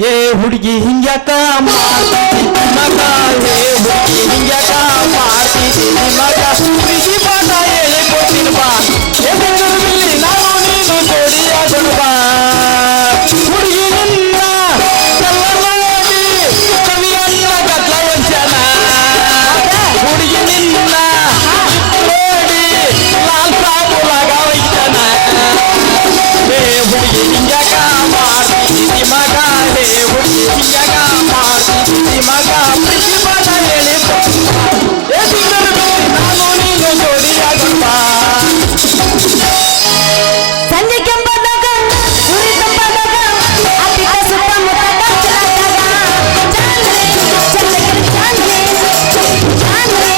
ಏ ಹುಡುಗಿ ಹಿಂಗ್ಯಾಕ ಮಾಡ್ತಿದ್ದಿ ಮಗ ಏ ಹುಡುಗಿ ಹಿಂಗ್ಯಾಕ ಮಾಡ್ತಿದ್ದಿ ಮಗ ಪ್ರೀತಿ ಪಾಠ ಹೇಳಿ ಕೊಡ್ತೀನಿ ಬಾ ಎದುರಲ್ಲಿ ನಾವು ನೀನು ಜೋಡಿಯಾಗೋಣ ಬಾ ಹುಡುಗಿ ನಿನ್ನ ಕಲ್ಲವಾಗಿ ಕವಿಯನ್ನ ಗದ್ಲ ವಂಚನ ಹುಡುಗಿ ನಿನ್ನ ನೋಡಿ ಲಾಲ್ ಸಾಬುಲಾಗ ವೈಚನ ಏ ಹುಡುಗಿ ಹಿಂಗ್ಯಾಕ ಮಾಡ್ತಿದ್ದಿ ಮಗ ಏ ಹುಡುಗಿ ಹಿಂಗ್ಯಾಕ ಮಾಡ್ತಿದ್ದಿ ಮಗ ಪ್ರೀತಿ ಪಾಠ ಹೇಳಿ ಎದುರಲ್ಲಿ ನಾನು ನೀನು ಜೋಡಿಯಾಗೋಣ ಬಾ ಸಂಜೆ ಕೆಂಪದಾಗ ಉರಿ ತಂಪಾದಾಗ ಅಪ್ಪಿತ ಸುತ್ತಮುತ್ತ ಚಾಂದ್ರೆ ಚಂದ್ರಗಿರಿ ಚಾಂದ್ರೆ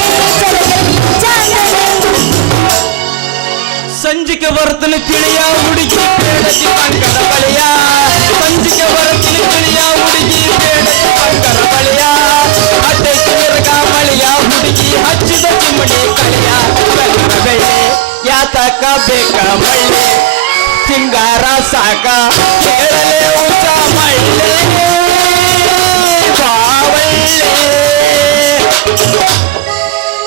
ಸಂಜಿಕೆ ಬರ್ತನೆ ತಿಳಿಯ ಹುಡುಗಿ ಬೇಡತಿ ಬಂಕರ ಬಳಿಯ ಸಂಜಿಕೆ ಬರ್ತನೆ ತಿಳಿಯ ಹುಡುಗಿ ಬೇಡತಿ ಬಂಕರ ಬಳಿಯ ಅಡ್ಡೆ ಮಿರ್ಗ ಮಳಿಯ ಹುಡುಗಿ ಹಚ್ಚಿದ ಚಿಮ್ಮಡಿ ಕಳಿಯ ಬೆಲ್ಲರ ಬೆಳೆ ಯಾತಕ ಬೇಕ ಮಳ್ಳಿ ಸಿಂಗಾರ ಸಾಕ ಕೇಳಲೆ ಉಚ್ಚ ಮಳ್ಳಿ ಬಾವಳ್ಳಿ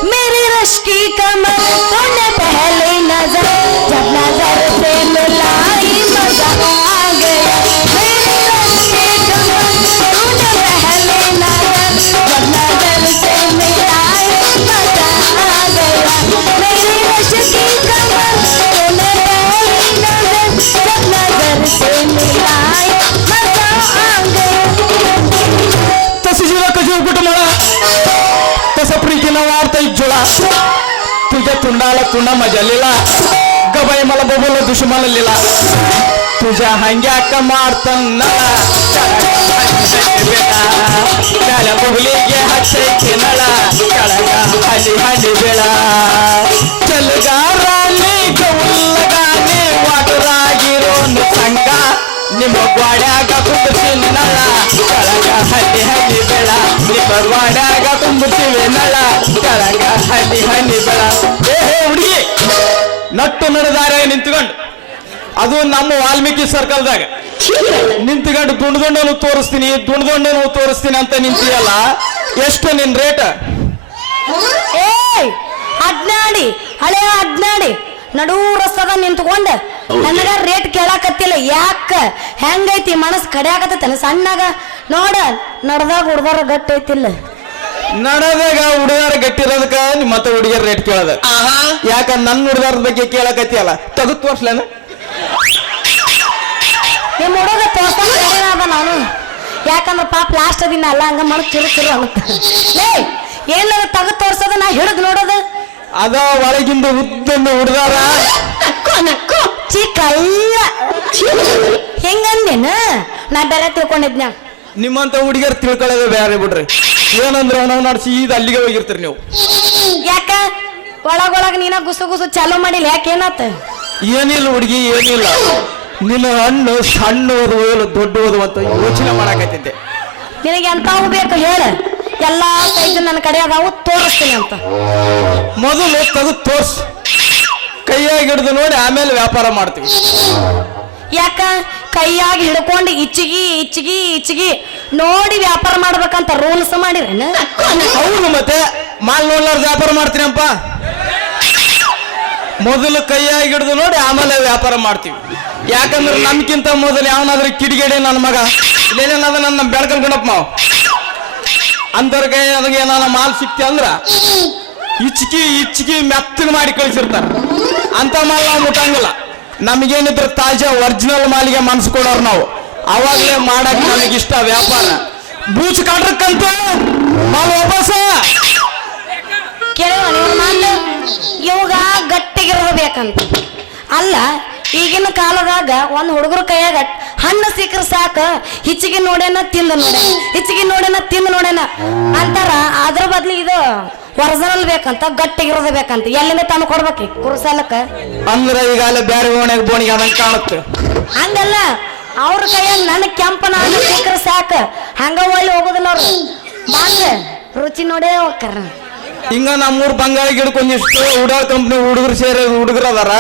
मेरी रश की कमर तूने पहले नजर जब नजर से मिलाई मजा आ गया मेरी रश की कमर तूने पहले नजर जब नजर से मिलाई मजा आ गया मेरी रश की कमर तूने पहले नजर जब नजर से मिलाई मजा आ गया तसं जीवा कशी कुठं मला तसं प्रीतीनं वाढता इज्जोळा तुझ्या तोंडाला तुंडा मजा लिला गबाई मला बबोला दुश्मन लिला तुझ्या हंग्याक मारतन त्याला बघलीगे हसायचे नळा कळगा हली हली बेळा चलगाराने गौलगाने वाटरागिरोन संगा ನಿಮ್ಮ ಗ್ವಾಡ್ಯಾಗ ಕುಂದಿರ್ತೀನಿ ನಳ ಕೆಳಗ ಹಲ್ಲಿ ಹಲ್ಲಿ ಬೆಳ ನಿಮ್ಮ ಗ್ವಾಡ್ಯಾಗ ಕುಂದಿರ್ತೀವಿ ನಳ ಕೆಳಗ ಹಲ್ಲಿ ಹಲ್ಲಿ ಬೆಳ ಏ ಹುಡುಗಿ ನಟ್ಟು ನಡೆದಾರೆ ನಿಂತ್ಕೊಂಡು ಅದು ನಮ್ಮ ವಾಲ್ಮೀಕಿ ಸರ್ಕಲ್ದಾಗ ನಿಂತ್ಕೊಂಡು ದುಂಡ್ದೊಂಡನು ತೋರಿಸ್ತೀನಿ ಅಂತ ನಿಂತೀಯಲ್ಲ ಎಷ್ಟು ನಿನ್ ರೇಟ್ ಏಯ್ ಅಡ್ನಾಡಿ ಹಳೆ ಅಡ್ನಾಡಿ ನಡು ರಸ್ತದ ನಿಂತ್ಕೊಂಡ ನನಗ ರೇಟ್ ಕೇಳಾಕತ್ತಿಲ್ಲ ಯಾಕ ಹೆಂಗೈತಿ ಮನಸ್ ಕಡಿಯಾಕತ್ತಲ್ಲ ಸಣ್ಣಗ ನೋಡ ನಡ್ದಾಗ ಹುಡ್ದಾರ ಗಟ್ಟಿ ಐತಿಲ್ಲ ನಡೆದಾಗ ಹುಡುಗಾರ ಗಟ್ಟಿರೋದಕ್ಕ ನಿಮ್ಮ ಮತ್ತೆ ಹುಡುಗಿಯರ್ ರೇಟ್ ಕೇಳದ ಯಾಕ ನನ್ನ ಹುಡುಗಾರದ ಬಗ್ಗೆ ಕೇಳಕತ್ತಿಯಲ್ಲ ತೆಗೆದು ತೋರ್ಸ್ಲೇನ ನಿಮ್ಮ ಹುಡುಗ ತೋರ್ಸ್ತಾನ ನಾನು ಯಾಕಂದ್ರ ಪಾಪ ಲಾಸ್ಟ್ ದಿನ ಅಲ್ಲ ಹಂಗ ಮಾಡಿ ಕಿರು ಅಂತ ಏನಾರ ತೆಗೆದು ತೋರ್ಸೋದ ನಾ ಹಿಡಿದು ನೋಡೋದು ಅದ ಒಳಗಿಂದ ಉದ್ದನ್ನು ಹುಡುಗಾರ ಚಿಕ್ಕಲ್ಲ ಹೆಂಗಂದೇನ ನಾ ಬೇರೆ ತಿಳ್ಕೊಂಡಿದ್ನ ನಿಮ್ಮಂತ ಹುಡುಗಿಯರ್ ತಿಳ್ಕೊಳ್ಳೋದು ಬೇರೆ ಬಿಡ್ರಿ ಏನಂದ್ರೆ ನಾವು ನಡೆಸಿ ಇದು ಅಲ್ಲಿಗೆ ಹೋಗಿರ್ತೀರಿ ನೀವು ಯಾಕ ಒಳಗೊಳಗ ನೀನ ಗುಸು ಗುಸು ಚಾಲೂ ಮಾಡಿಲ್ಲ ಯಾಕೆ ಏನಾತ ಏನಿಲ್ಲ ಹುಡುಗಿ ಏನಿಲ್ಲ ನಿನ್ನ ಹಣ್ಣು ಸಣ್ಣ ಓದುವ ದೊಡ್ಡ ಓದುವ ಅಂತ ಯೋಚನೆ ಮಾಡಾಕತ್ತಿದ್ದೆ ನಿನಗೆ ಎಂತಾವು ಬೇಕು ಹೇಳ ಎಲ್ಲಾ ಸೈಜ್ ನನ್ನ ಕಡೆ ಅದಾವು ತೋರಿಸ್ತೀನಿ ಅಂತ ಮೊದಲು ತೆಗೆದು ತೋರ್ಸ್ ಕೈಯಾಗಿ ಹಿಡಿದು ನೋಡಿ ಆಮೇಲೆ ವ್ಯಾಪಾರ ಮಾಡ್ತೀವಿ ಯಾಕ ಕೈಯಾಗಿ ಹಿಡ್ಕೊಂಡು ಇಚ್ಚಿಗಿ ನೋಡಿ ವ್ಯಾಪಾರ ಮಾಡ್ಬೇಕಂತ ರೂಲ್ಸ್ ಮಾಡಿರೇನ ಹೌದು ಮತ್ತೆ ಮಾಲ್ ನೋಡ್ಲಾರ್ದು ವ್ಯಾಪಾರ ಮಾಡ್ತೀನಪ್ಪ ಮೊದಲು ಕೈಯಾಗಿ ಹಿಡಿದು ನೋಡಿ ಆಮೇಲೆ ವ್ಯಾಪಾರ ಮಾಡ್ತೀವಿ ಯಾಕಂದ್ರೆ ನಮ್ಗಿಂತ ಮೊದಲು ಯಾವನಾದ್ರೂ ಕಿಡಿಗೇಡಿ ನನ್ನ ಮಗ ಇಲ್ಲೇನೇನಾದ ನನ್ನ ಬೆಳಕಲ್ ಗುಣಪ್ಪ ಮಾವು ಅಂತವ್ರಿಗೆ ಅದಕ್ಕೆ ಏನಾನ ಮಾಲ್ ಸಿಕ್ತಿ ಅಂದ್ರ ಇಚ್ಚಿಗಿ ಮೆತ್ತಗೆ ಮಾಡಿ ಕಳಿಸಿರ್ತಾರ ಅಂತ ಮಾಲ್ ನಾವು ಮುಟ್ಟಂಗಿಲ್ಲ ನಮಗೇನಿದ್ರು ತಾಜಾ ಒರಿಜಿನಲ್ ಮಾಲಿಗೆ ಮನ್ಸು ಕೊಡೋರು ನಾವು ಅವಾಗಲೇ ಮಾಡಕ್ ನಮಗಿಷ್ಟ ವ್ಯಾಪಾರ ಬೂಚ್ ಕಾಟ್ರಕ್ಕಂತ ಮಾಲ್ ವಾಪಸ ಕೇಳುವ ನೀವು ಮಾತು ಇವಾಗ ಗಟ್ಟಿಗಿರಬೇಕಂತ ಅಲ್ಲ ಈಗಿನ ಕಾಲದಾಗ ಒಂದ್ ಹುಡುಗರ ಕೈಯಾಗ ಹಣ್ಣು ಸಿಕ್ಕರೆ ಸಾಕ ಹಿಚ್ಚಿಗೆ ನೋಡೇನ ತಿಂದು ನೋಡೇನ ಅಂತಾರ ಅದ್ರ ಬದ್ಲಿ ಇದು ಒರಿಜಿನಲ್ ಬೇಕಂತ ಗಟ್ಟಿಗಿರೋದು ಬೇಕಂತ ಎಲ್ಲಿಂದ ತಂದು ಕೊಡ್ಬೇಕು ಕುರುಸಾಲಕ್ಕ ಅಂದ್ರೆ ಈಗಾಗಲೇ ಬೇರೆ ಓಣ್ಯಾಗ ಬೋಣಿಗೆ ಅದಂಗೆ ಕಾಣುತ್ತೆ ಹಂಗಲ್ಲ ಅವ್ರ ಕೈಯಾಗ ನನ್ನ ಕೆಂಪನ ಹಣ್ಣು ಸಿಕ್ಕರೆ ಸಾಕ ಹಂಗ ಒಳ್ಳೆ ಹೋಗೋದಿಲ್ಲ ಅವ್ರು ಬಾಂಗ ರುಚಿ ನೋಡೇ ಹೋಗ್ತಾರ ಹಿಂಗ ನಮ್ಮೂರ್ ಬಂಗಾಳ ಗಿಡಕ್ಕೊಂದಿಷ್ಟು ಉಡಾಳ್ ಕಂಪ್ನಿ ಹುಡುಗರು ಸೇರಿ ಹುಡುಗರು ಅದಾರ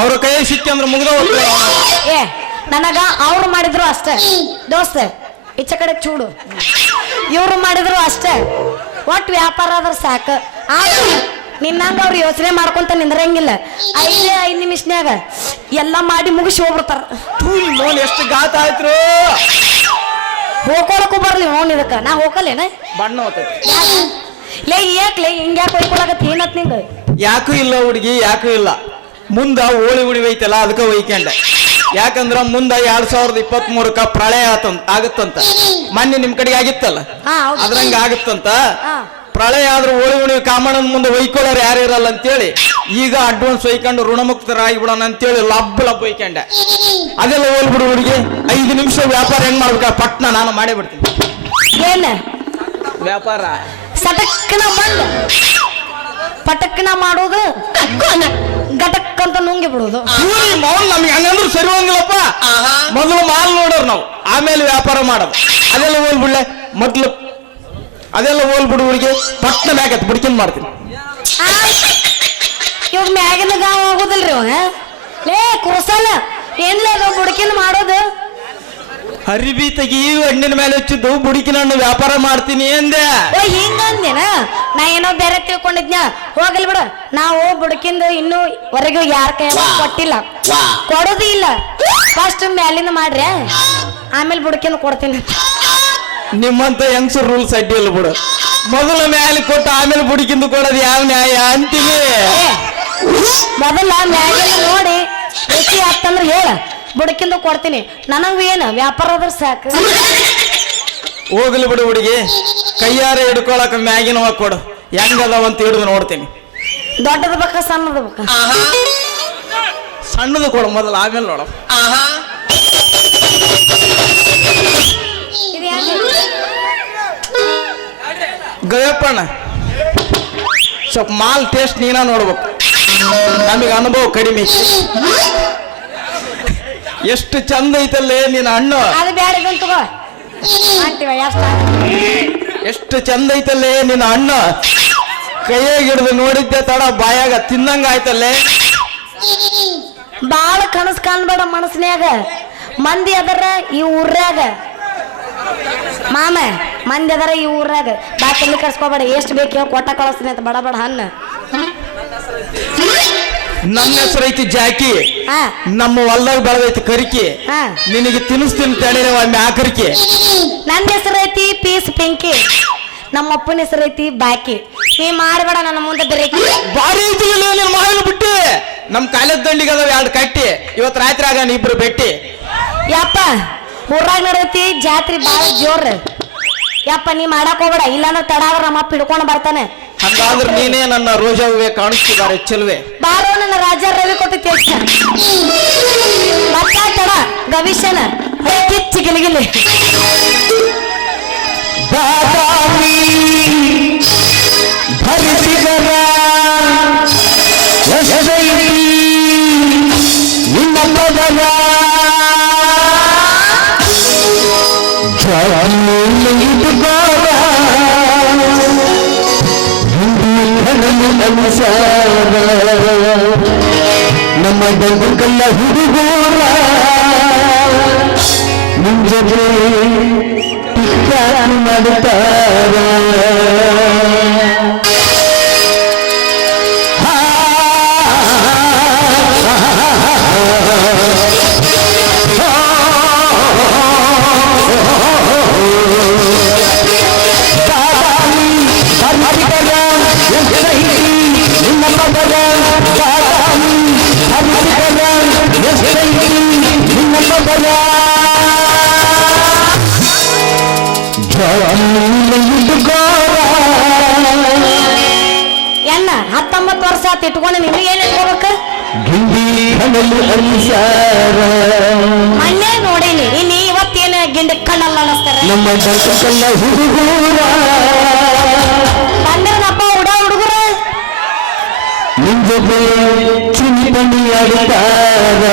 ಅವ್ರ ಕೈ ಸಿಕ್ಕಿ ಅಂದ್ರೆ ಮುಗ್ದ ಹೋಗ್ತಾರೆ ಏ ನನಗ ಅವ್ರು ಮಾಡಿದ್ರು ಅಷ್ಟೇ ದೋಸ್ತ ಈಚೆ ಕಡೆ ಚೂಡು ಇವ್ರು ಮಾಡಿದ್ರು ಅಷ್ಟೇ ಒಟ್ಟು ವ್ಯಾಪಾರ ಆದ್ರೆ ಸಾಕು ಆದ್ರೆ ನಿನ್ನಂಗ ಅವ್ರು ಯೋಚನೆ ಮಾಡ್ಕೊಂತ ನಿಂದ್ರಂಗಿಲ್ಲ 5 ನಿಮಿಷನ್ಯಾಗ ಎಲ್ಲ ಮಾಡಿ ಮುಗಿಸಿ ಹೋಗ್ಬಿಡ್ತಾರ ನೋನ್ ಎಷ್ಟು ಗಾತ ಆಯ್ತ್ರು ಹೋಗೋಳಕ್ಕೂ ಬರ್ಲಿ ನೋನ್ ಇದಕ್ಕ ನಾ ಹೋಗಲ್ಲೇನ ಬಣ್ಣ ಹೋಗ್ತೈತಿ ಲೇ ಯಾಕ್ಲೆ ಹಿಂಗ್ಯಾಕೆ ಹೊಯ್ಕೊಳಕತ್ತಿ ಏನತ್ ನಿಂಗ ಯಾಕೂ ಇಲ್ಲ ಹುಡುಗಿ ಯಾಕೂ ಇಲ್ಲ ಮುಂದ ಹೋಳಿ ಹುಡಿ ಐತಲ್ಲ ಅದಕ್ಕೆ ಒಯ್ಕೊಂಡೆ ಯಾಕಂದ್ರ ಮುಂದ 2023ಕ್ಕ ಪ್ರಳಯ ಆಗತ್ತಂತ ಮೊನ್ನೆ ನಿಮ್ ಕಡೆಗೆ ಆಗಿತ್ತಲ್ಲ ಅದ್ರಂಗ ಆಗತ್ತಂತ ಪ್ರಳಯ ಆದ್ರೂ ಹೋಳಿ ಹುಡಿ ಕಾಮಣ್ಣನ ಮುಂದೆ ಒಯ್ಕೊಳ್ಳೋರು ಯಾರು ಇರಲ್ಲ ಅಂತೇಳಿ ಈಗ ಅಡ್ವಾನ್ಸ್ ಒಯ್ಕೊಂಡು ಋಣಮುಕ್ತರಾಗಿ ಬಿಡೋಣ ಅಂತೇಳಿ ಲಬ್ ಒಯ್ಕೊಂಡೆ ಅದೆಲ್ಲ ಹೋಲ್ಬಿಡು ಹುಡುಗಿ 5 ನಿಮಿಷ ವ್ಯಾಪಾರ ಹೆಂಗ್ ಮಾಡ್ಬೇಕ ಪಟ್ನ ನಾನು ಮಾಡೇ ಬಿಡ್ತೀನಿ ಏನ ವ್ಯಾಪಾರ ಸಟಕ್ನ ಬಂದು ಪಟಕ್ನ ಮಾಡೋದು ಗಟಕ್ ಅಂತ ನುಂಗಿ ಬಿಡೋದು ನಮ್ಗೆ ಹಂಗಂದ್ರು ಸರಿ ಹೋಗಿಲ್ಲಪ್ಪ ಮೊದಲು ಮಾಲ್ ನೋಡೋರು ನಾವು ಆಮೇಲೆ ವ್ಯಾಪಾರ ಮಾಡೋದು ಅದೆಲ್ಲ ಹೋಲ್ಬಿಡ್ಲೆ ಮೊದ್ಲು ಅದೆಲ್ಲ ಹೋಲ್ಬಿಡು ಹುಡುಗಿ ಪಟ್ನ ಬ್ಯಾಗತ್ ಬಿಡ್ಕೊಂಡ್ ಮಾಡ್ತೀನಿ ಇವಾಗ ಮ್ಯಾಗಿನ ಗಾವ ಆಗೋದಿಲ್ರಿ ಅವ ಲೇ ಕುರ್ಸಲ್ಲ ಏನ್ಲೇ ಅದು ಬುಡಕಿನ ಮಾಡೋದು ಅರಿಬಿ ತೆಗಿ ಹಣ್ಣಿನ ಮೇಲೆ ಹಚ್ಚಿದ್ದು ಬುಡಿಕಿನ ಹಣ್ಣು ವ್ಯಾಪಾರ ಮಾಡ್ತೀನಿ ಎಂದೆ ಓ ಹಿಂಗಂದೇನ ನಾ ಏನೋ ಬೇರೆ ತಿಳ್ಕೊಂಡಿದ್ನ ಹೋಗಲ್ ಬಿಡು ನಾವು ಬುಡಕಿಂದ ಇನ್ನೂ ಹೊರಗೆ ಯಾರ ಕೈ ಕೊಟ್ಟಿಲ್ಲ ಕೊಡೋದು ಇಲ್ಲ ಫಸ್ಟ್ ಮ್ಯಾಲಿಂದ ಮಾಡ್ರಿ ಆಮೇಲೆ ಬುಡಕಿಂದ ಕೊಡ್ತೀನಿ ನಿಮ್ಮಂತ ಹೆಂಗ್ಸರ್ ರೂಲ್ಸ್ ಅಡ್ಡಿ ಇಲ್ಲ ಬಿಡು ಮೊದಲು ಮ್ಯಾಲೆ ಕೊಟ್ಟು ಆಮೇಲೆ ಬುಡಿಕಿಂದ ಕೊಡೋದು ಯಾವ ನ್ಯಾಯ ಅಂತೀನಿ ಮೊದಲ ಮ್ಯಾಗಿನ ನೋಡಿ ರುಚಿ ಆಗ್ತಂದ್ರೆ ಹೇಳ ಬುಡಕಿಂದ ಕೊಡ್ತೀನಿ ನನಗೂ ಏನು ವ್ಯಾಪಾರ ಆದ್ರೆ ಸಾಕು ಹೋಗ್ಲಿ ಬಿಡು ಹುಡುಗಿ ಕೈಯಾರ ಹಿಡ್ಕೊಳಕ ಮ್ಯಾಗಿನವ ಕೊಡು ಹೆಂಗದವಂತ ಹಿಡಿದು ನೋಡ್ತೀನಿ ದೊಡ್ಡದ ಬೇಕಾ ಸಣ್ಣದ ಬೇಕಾ ಸಣ್ಣದು ಕೊಡು ಮೊದಲು ಆಮೇಲೆ ನೋಡು ಗಯಪ್ಪಣ್ಣ ಸ್ವಲ್ಪ ಮಾಲ್ ಟೇಸ್ಟ್ ನೀನ ನೋಡ್ಬೇಕು ನಮಗೆ ಅನುಭವ ಕಡಿಮೆ ಎಷ್ಟು ಚಂದ ಐತಲ್ಲೇ ನಿನ್ನ ಹಣ್ಣು ಅದು ಬೇಡ ತಗೋ ಅಂತೀವ ಎಷ್ಟು ಚಂದ ಐತಲ್ಲೇ ನಿನ್ನ ಹಣ್ಣು ಕೈಯಾಗ ಹಿಡಿದು ನೋಡಿದ್ದೆ ತಡ ಬಾಯಾಗ ತಿನ್ನಂಗ ಆಯ್ತಲ್ಲೇ ಬಾಳ ಕನಸು ಕಾಣ್ಬೇಡ ಮನಸ್ನ್ಯಾಗ ಮಂದಿ ಅದರ ಈ ಊರ್ಯಾಗ ಮಾಮ ಮಂದಿ ಅದರ ಈ ಊರಾಗ ಬಾ ತಲೆ ಕರ್ಸ್ಕೋಬೇಡ ಎಷ್ಟು ಬೇಕು ಕೊಟ್ಟ ಕಳಿಸ್ತೀನಿ ಅಂತ ಬಡ ಬಡ ಹಣ್ಣು ನನ್ನ ಹೆಸರು ಐತಿ ಜಾಕಿ ನಮ್ಮ ಹೊಲ್ದಾಗ ಬೆಳೆದೈತಿ ಕರಿಕಿ ನಿನಗೆ ತಿನ್ನಿಸ್ತೀನಿ ತಡೀರಿ ಒಮ್ಮೆ ಆಕರಿಕೆ ನನ್ನ ಹೆಸರು ಐತಿ ಪೀಸ್ ಪಿಂಕಿ ನಮ್ಮ ಅಪ್ಪನ ಹೆಸರು ಐತಿ ಬಾಕಿ ನೀ ಮಾಡಬೇಡ ನನ್ನ ಮುಂದೆ ಬೆರಕಿ ಬಾರಿ ಐತಿ ಮಾಡಲು ಬಿಟ್ಟು ನಮ್ ಕಾಲೇಜ್ ದಂಡಿಗೆ ಅದಾವ 2 ಕಟ್ಟಿ ಇವತ್ತು ರಾತ್ರಿ ಆಗ ಇಬ್ರು ಬೆಟ್ಟಿ ಯಪ್ಪ ಊರಾಗ ನಡೆದೈತಿ ಜಾತ್ರೆ ಬಾಳ ಜೋರ್ ಯಪ್ಪ ನೀ ಮಾಡಕ್ ಹೋಗ್ಬೇಡ ಇಲ್ಲಾಂದ್ರೆ ತಡಾದ್ರ ನಮ್ಮ ಅಪ್ಪ ಹಿಡ್ಕೊಂಡು ಬರ್ತಾನೆ ಹಂಗಾದ್ರೆ ನೀನೇ ನನ್ನ ರೋಜಾ ಹೂವೆ ಕಾಣಿಸ್ತಿದ್ದಾರೆ ಚೆಲ್ವೆ ಬಾರೋ ನನ್ನ ರಾಜ ರವಿ ಕೊಟ್ಟಿ ಮತ್ತ ತಡ ಗವಿಶನ ಕಿಚ್ಚಿ ಗಿಲಿಗಿಲಿ ನಮ್ಮ ಬಂಧುಕಲ್ಲ ಹುಡುಗೋರ ಮುಂಜಾನೆ ಮಾಡುತ್ತಾರ ಎನ್ನ 19 ವರ್ಷ ಆತ ಇಟ್ಕೊಂಡು ನೀನು ಏನ್ ಇಟ್ಕೋಬೇಕ ಮೊನ್ನೆ ನೋಡೇನಿ ಇನ್ನು ಇವತ್ತೇನು ಗಿಂಡಿ ಕಣ್ಣಲ್ಲ ಅನಿಸ್ತಾರ ನಮ್ಮ ಹುಡುಗೂರ ಬಂದ್ರನಪ್ಪ ಹುಡುಗರ ನಿಮ್ ಜೊತೆ ಚುನಿ ಬನ್ನಿ ಆಡುತ್ತಾರ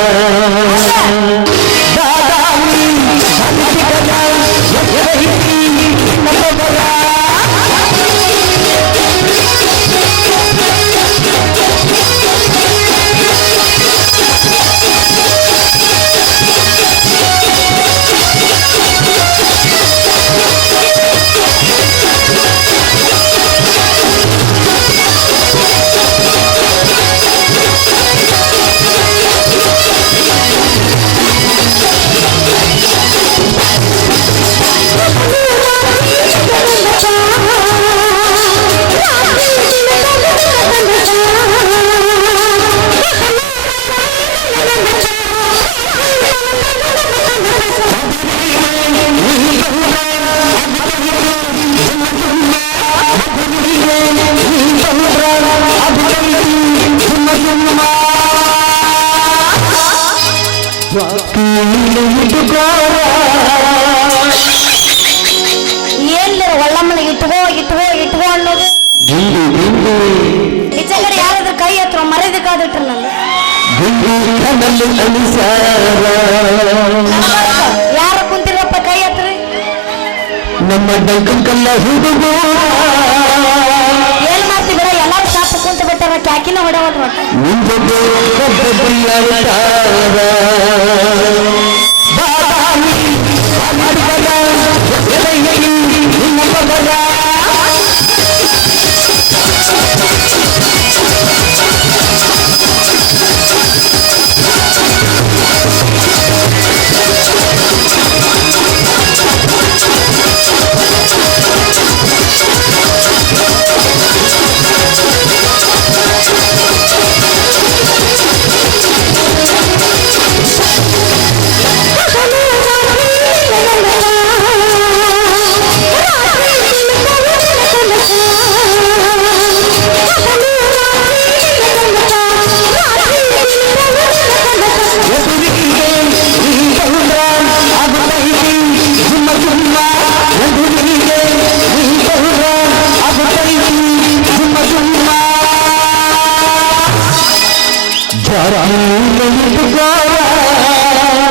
ಕಣ್ಣಲ್ಲಿ ಅನಿಸಾರ ಯಾರು ಕುಂತಿರಪ್ಪ ಕೈ ಹತ್ರಿ ನಮ್ಮ ಡಂಕಲ್ಲ ಹುಡುಗ ಏನ್ ಮಾಡ್ತಿ ಬಿಡ ಎಲ್ಲಾರು ಸಾಪ ಕುಂತ ಬಿಟ್ಟಾರ ಕ್ಯಾಕಿನ ಹೊಡವಲ್ರ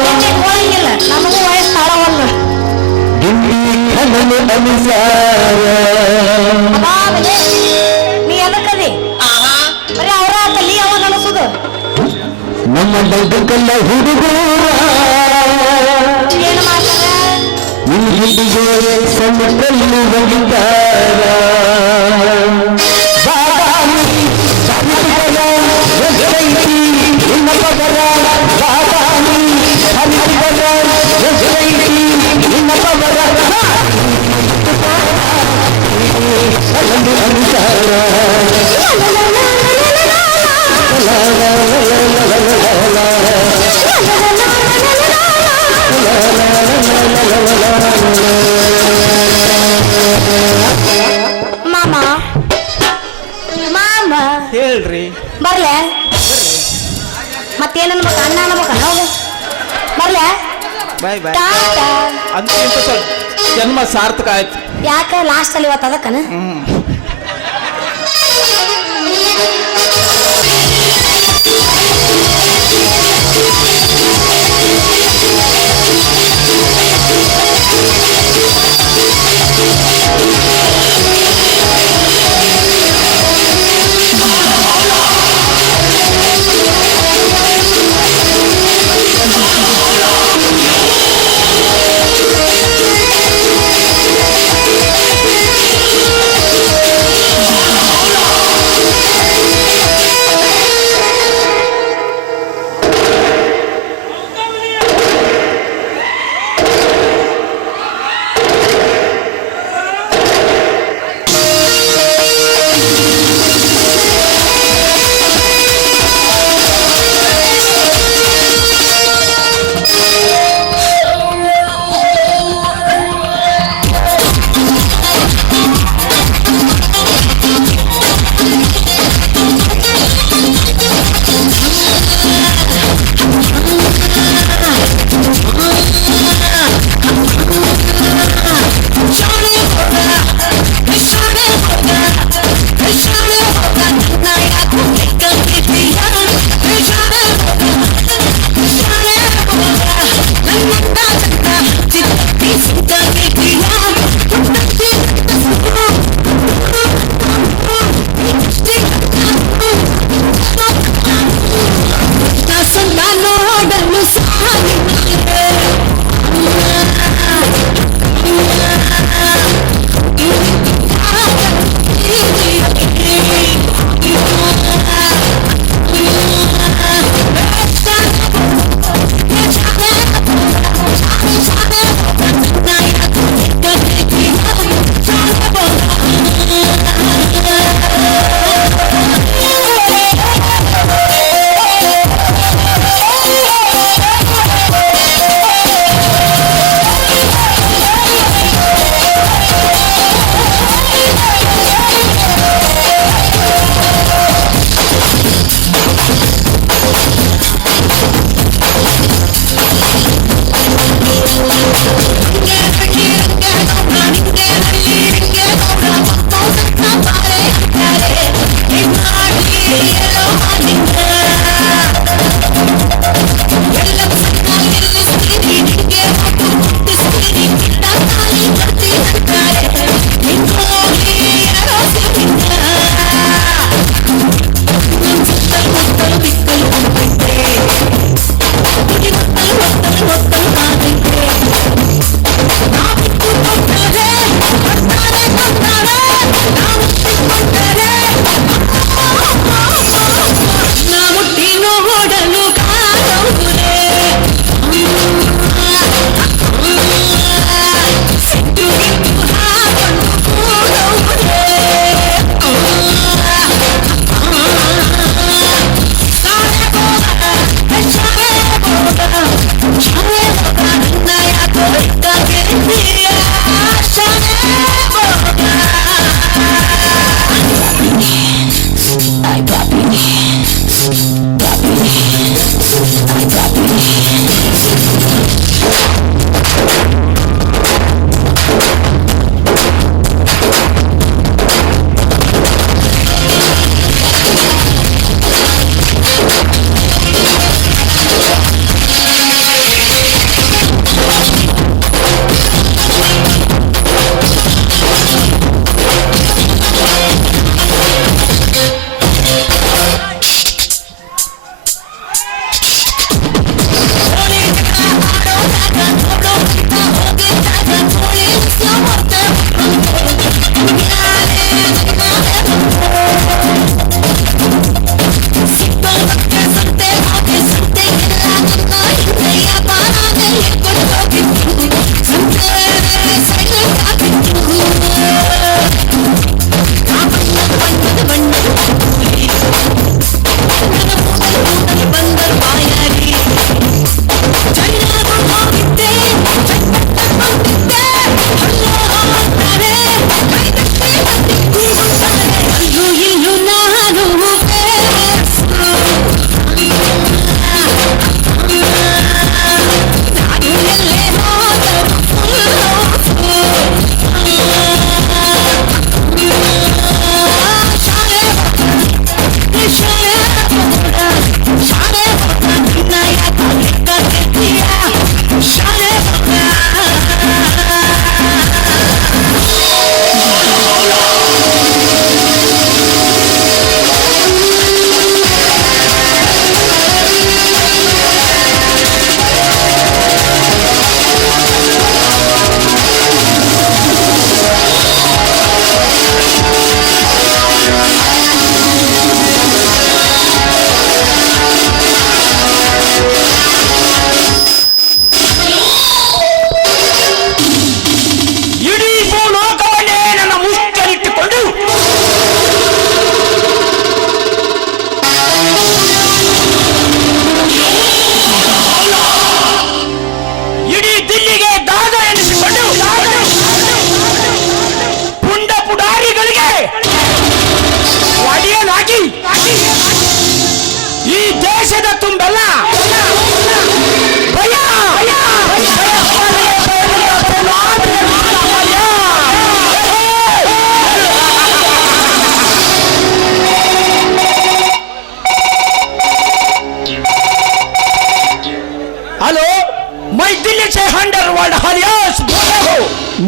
ನಿಂಜೆ ಹೋಗಿಲ್ಲ ನಮಗೂ ವಯಸ್ಸು ತಾಳವಲ್ಲ ನೀ ಎದಕ್ಕದಿ ಬರೀ ಅವ್ರ ಆತಲ್ಲಿ ಅವಾಗ ಅನಿಸುದು ನಮ್ಮ ಡಂಕಲ್ಲ ಹುಡುಗ ಏನು ಮಾಡ್ತಾರ ಸಮುದ್ರಲ್ಲಿ ಹೋಗಿದ್ದಾರ ಮಾಮ ಮಾಮ ಹೇಳ್ರಿ ಬರ್ಲೆ ಮತ್ತೇನ ಅಣ್ಣ ಅನ್ಬೇಕ ಹೌದು ಬರ್ಲೆ ಬಾಯ್ ಬಾಯ್ ಟಾಟಾ ಅಂತ ಇಂತ ಸ್ವಲ್ಪ ಜನ್ಮ ಸಾರ್ಥಕ ಆಯ್ತು ಯಾಕ ಲಾಸ್ಟ್ ಅಲ್ಲಿ ಇವತ್ತು ಅದಕ್ಕನ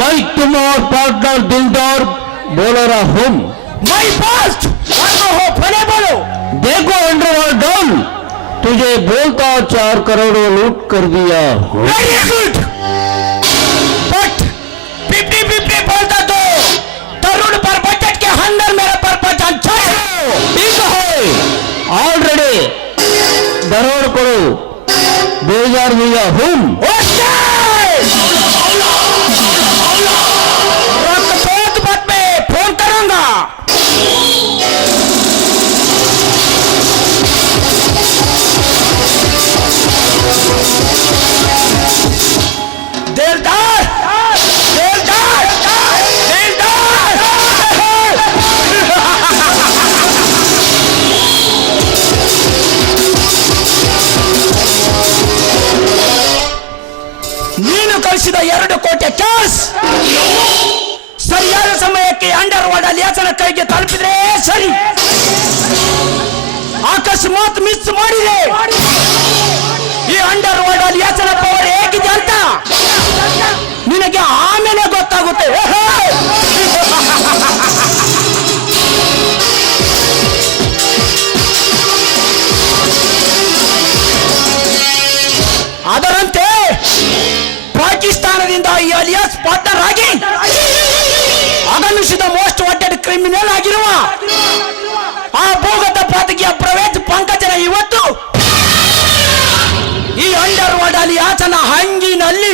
मैं तुम्हारा पार्टनर दिलदार बोल रहा हूँ। मैं फास्ट हो फले बोलो। देखो अंडरवर्ल्ड डॉन, तुझे बोलता 4 करोड़ लूट कर दिया। वेरी गुड, बट 50-50 बोलता तो तरुण पर बजट के अंदर मेरे पर 50 ठीक है, ऑलरेडी दरोड़ करो 2000 दिया हूँ। फोन करूंगा। दिलदार दिलदार दिलदार ನೀನು ಕಳಿಸಿದ 2 ಕೋಟಿ ಕ್ಯಾಶ್ ಸರಿಯಾದ ಸಮಯಕ್ಕೆ ಅಂಡರ್ವರ್ಲ್ಡ್ ಅಲಿಯಾಸನ ಕೈಗೆ ತಲುಪಿದ್ರೆ ಸರಿ. ಅಕಸ್ಮಾತ್ ಮಿಸ್ ಮಾಡಿದೆ, ಈ ಅಂಡರ್ವರ್ಲ್ಡ್ ಅಲಿಯಾಸನ ಪವರ್ ಹೇಗಿದೆ ಅಂತ ನಿನಗೆ ಆಮೇಲೆ ಗೊತ್ತಾಗುತ್ತೆ. ಅದರಂತೆ ಪಾಕಿಸ್ತಾನದಿಂದ ಈ ಅಲಿಯಾಸ್ ಪಾರ್ಟ್ನರ್ ಆಗಿ ಅಗಮಿಸಿದ ಮೋಸ್ಟ್ ವಾಂಟೆಡ್ ಕ್ರಿಮಿನಲ್ ಆಗಿರುವ ಆ ಭೂಗತ ಪಾತಕಿಯ ಪ್ರವೇಶ್ ಪಂಕಜನ ಇವತ್ತು ಈ ಅಂಡರ್ವರ್ಲ್ಡ್ ಅಲಿಯಾಸನ ಹಂಗಿನಲ್ಲಿ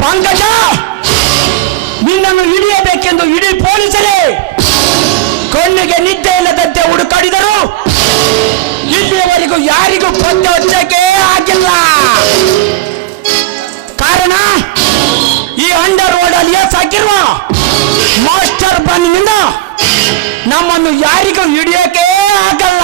ಪಂಕಜ, ನಿನ್ನನ್ನು ಹಿಡಿಯಬೇಕೆಂದು ಇಡೀ ಪೊಲೀಸರೇ ಕಣ್ಣಿಗೆ ನಿದ್ದೆ ಇಲ್ಲದಂತೆ ಹುಡುಕಾಡಿದರು. ನಿನ್ನಿಂದ ನಮ್ಮನ್ನು ಯಾರಿಗೂ ಹಿಡಿಯೋಕೆ ಆಗಲ್ಲ.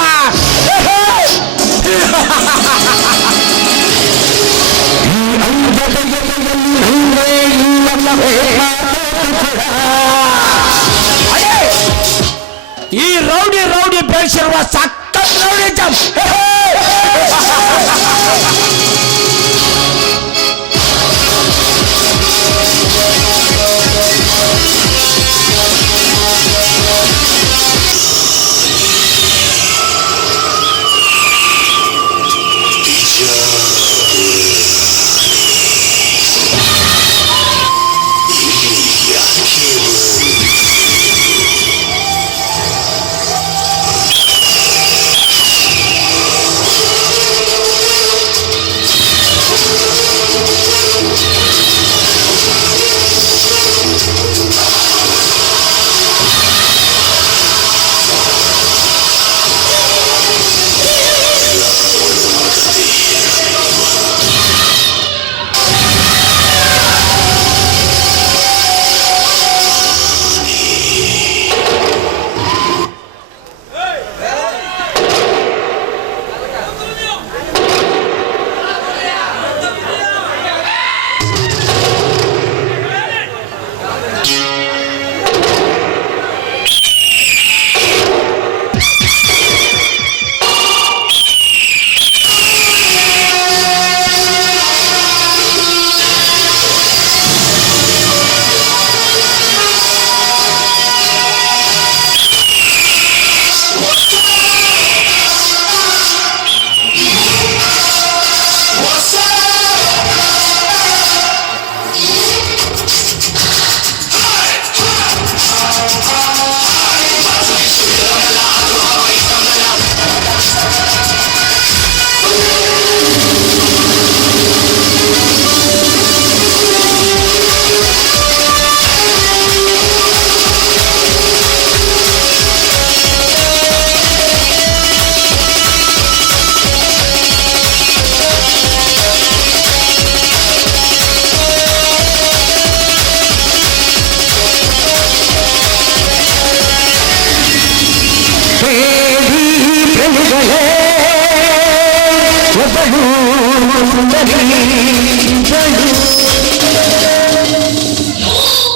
ಈ ರೌಡಿ ಬೆಳೆಸಿರುವ ಸಖತ್ ರೌಡಿಸಂ.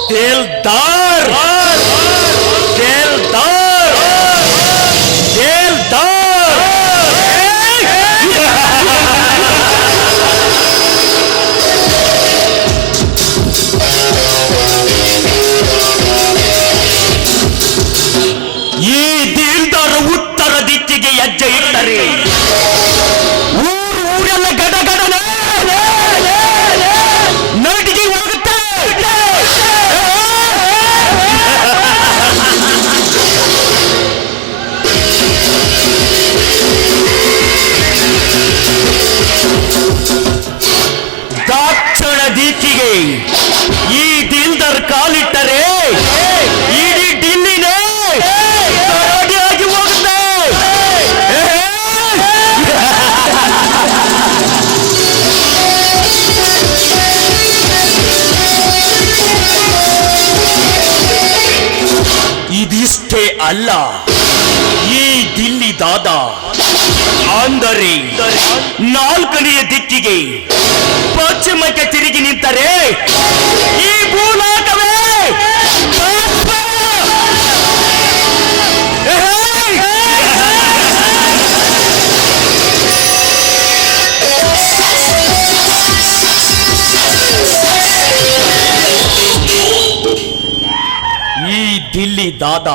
दिलदार दिलदार दिलदार ಈ ದಿಲ್ದಾರ ಉತ್ತರ ದಿಕ್ಕಿಗೆ ಹೆಜ್ಜೆ ಇಟ್ಟರೆ ಊರೆಲ್ಲ ಗಡಗಡನೆ ನಟಿಗೆ ಹೋಗುತ್ತೆ. ದಾಕ್ಷಿಣ ದಿಕ್ಕಿಗೆ ಈ ದಿಲ್ದಾರ್ ಕಾಲಿಟ್ಟರೆ ಇಡೀ ಡಿಲ್ಲಿನೇ ಗಡಾಡಿಯಾಗಿ ಹೋಗುತ್ತೆ. ಇದಿಷ್ಟೇ ಅಲ್ಲ, ಈ ದಿಲ್ಲಿ ದಾದ ಅಂದರೆ ನಾಲ್ಕನೆಯ ದಿಕ್ಕಿಗೆ ಪಶ್ಚಿಮಕ್ಕೆ ತಿರುಗಿ ನಿಂತರೆ ಈ ಭೂಲೋಕವೇ ಭಸ್ಮ. ಈ ದಿಲ್ಲಿ ದಾದ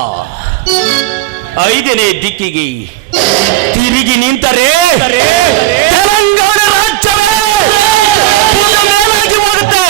ಐದನೇ ದಿಕ್ಕಿಗೆ ತಿರುಗಿ ನಿಂತರೆ ತೆಲಂಗಾಣ ರಾಜ್ಯವೇ ಪುನಃ ಮೇಲಾಗಿ ಹೋಗುತ್ತೆ.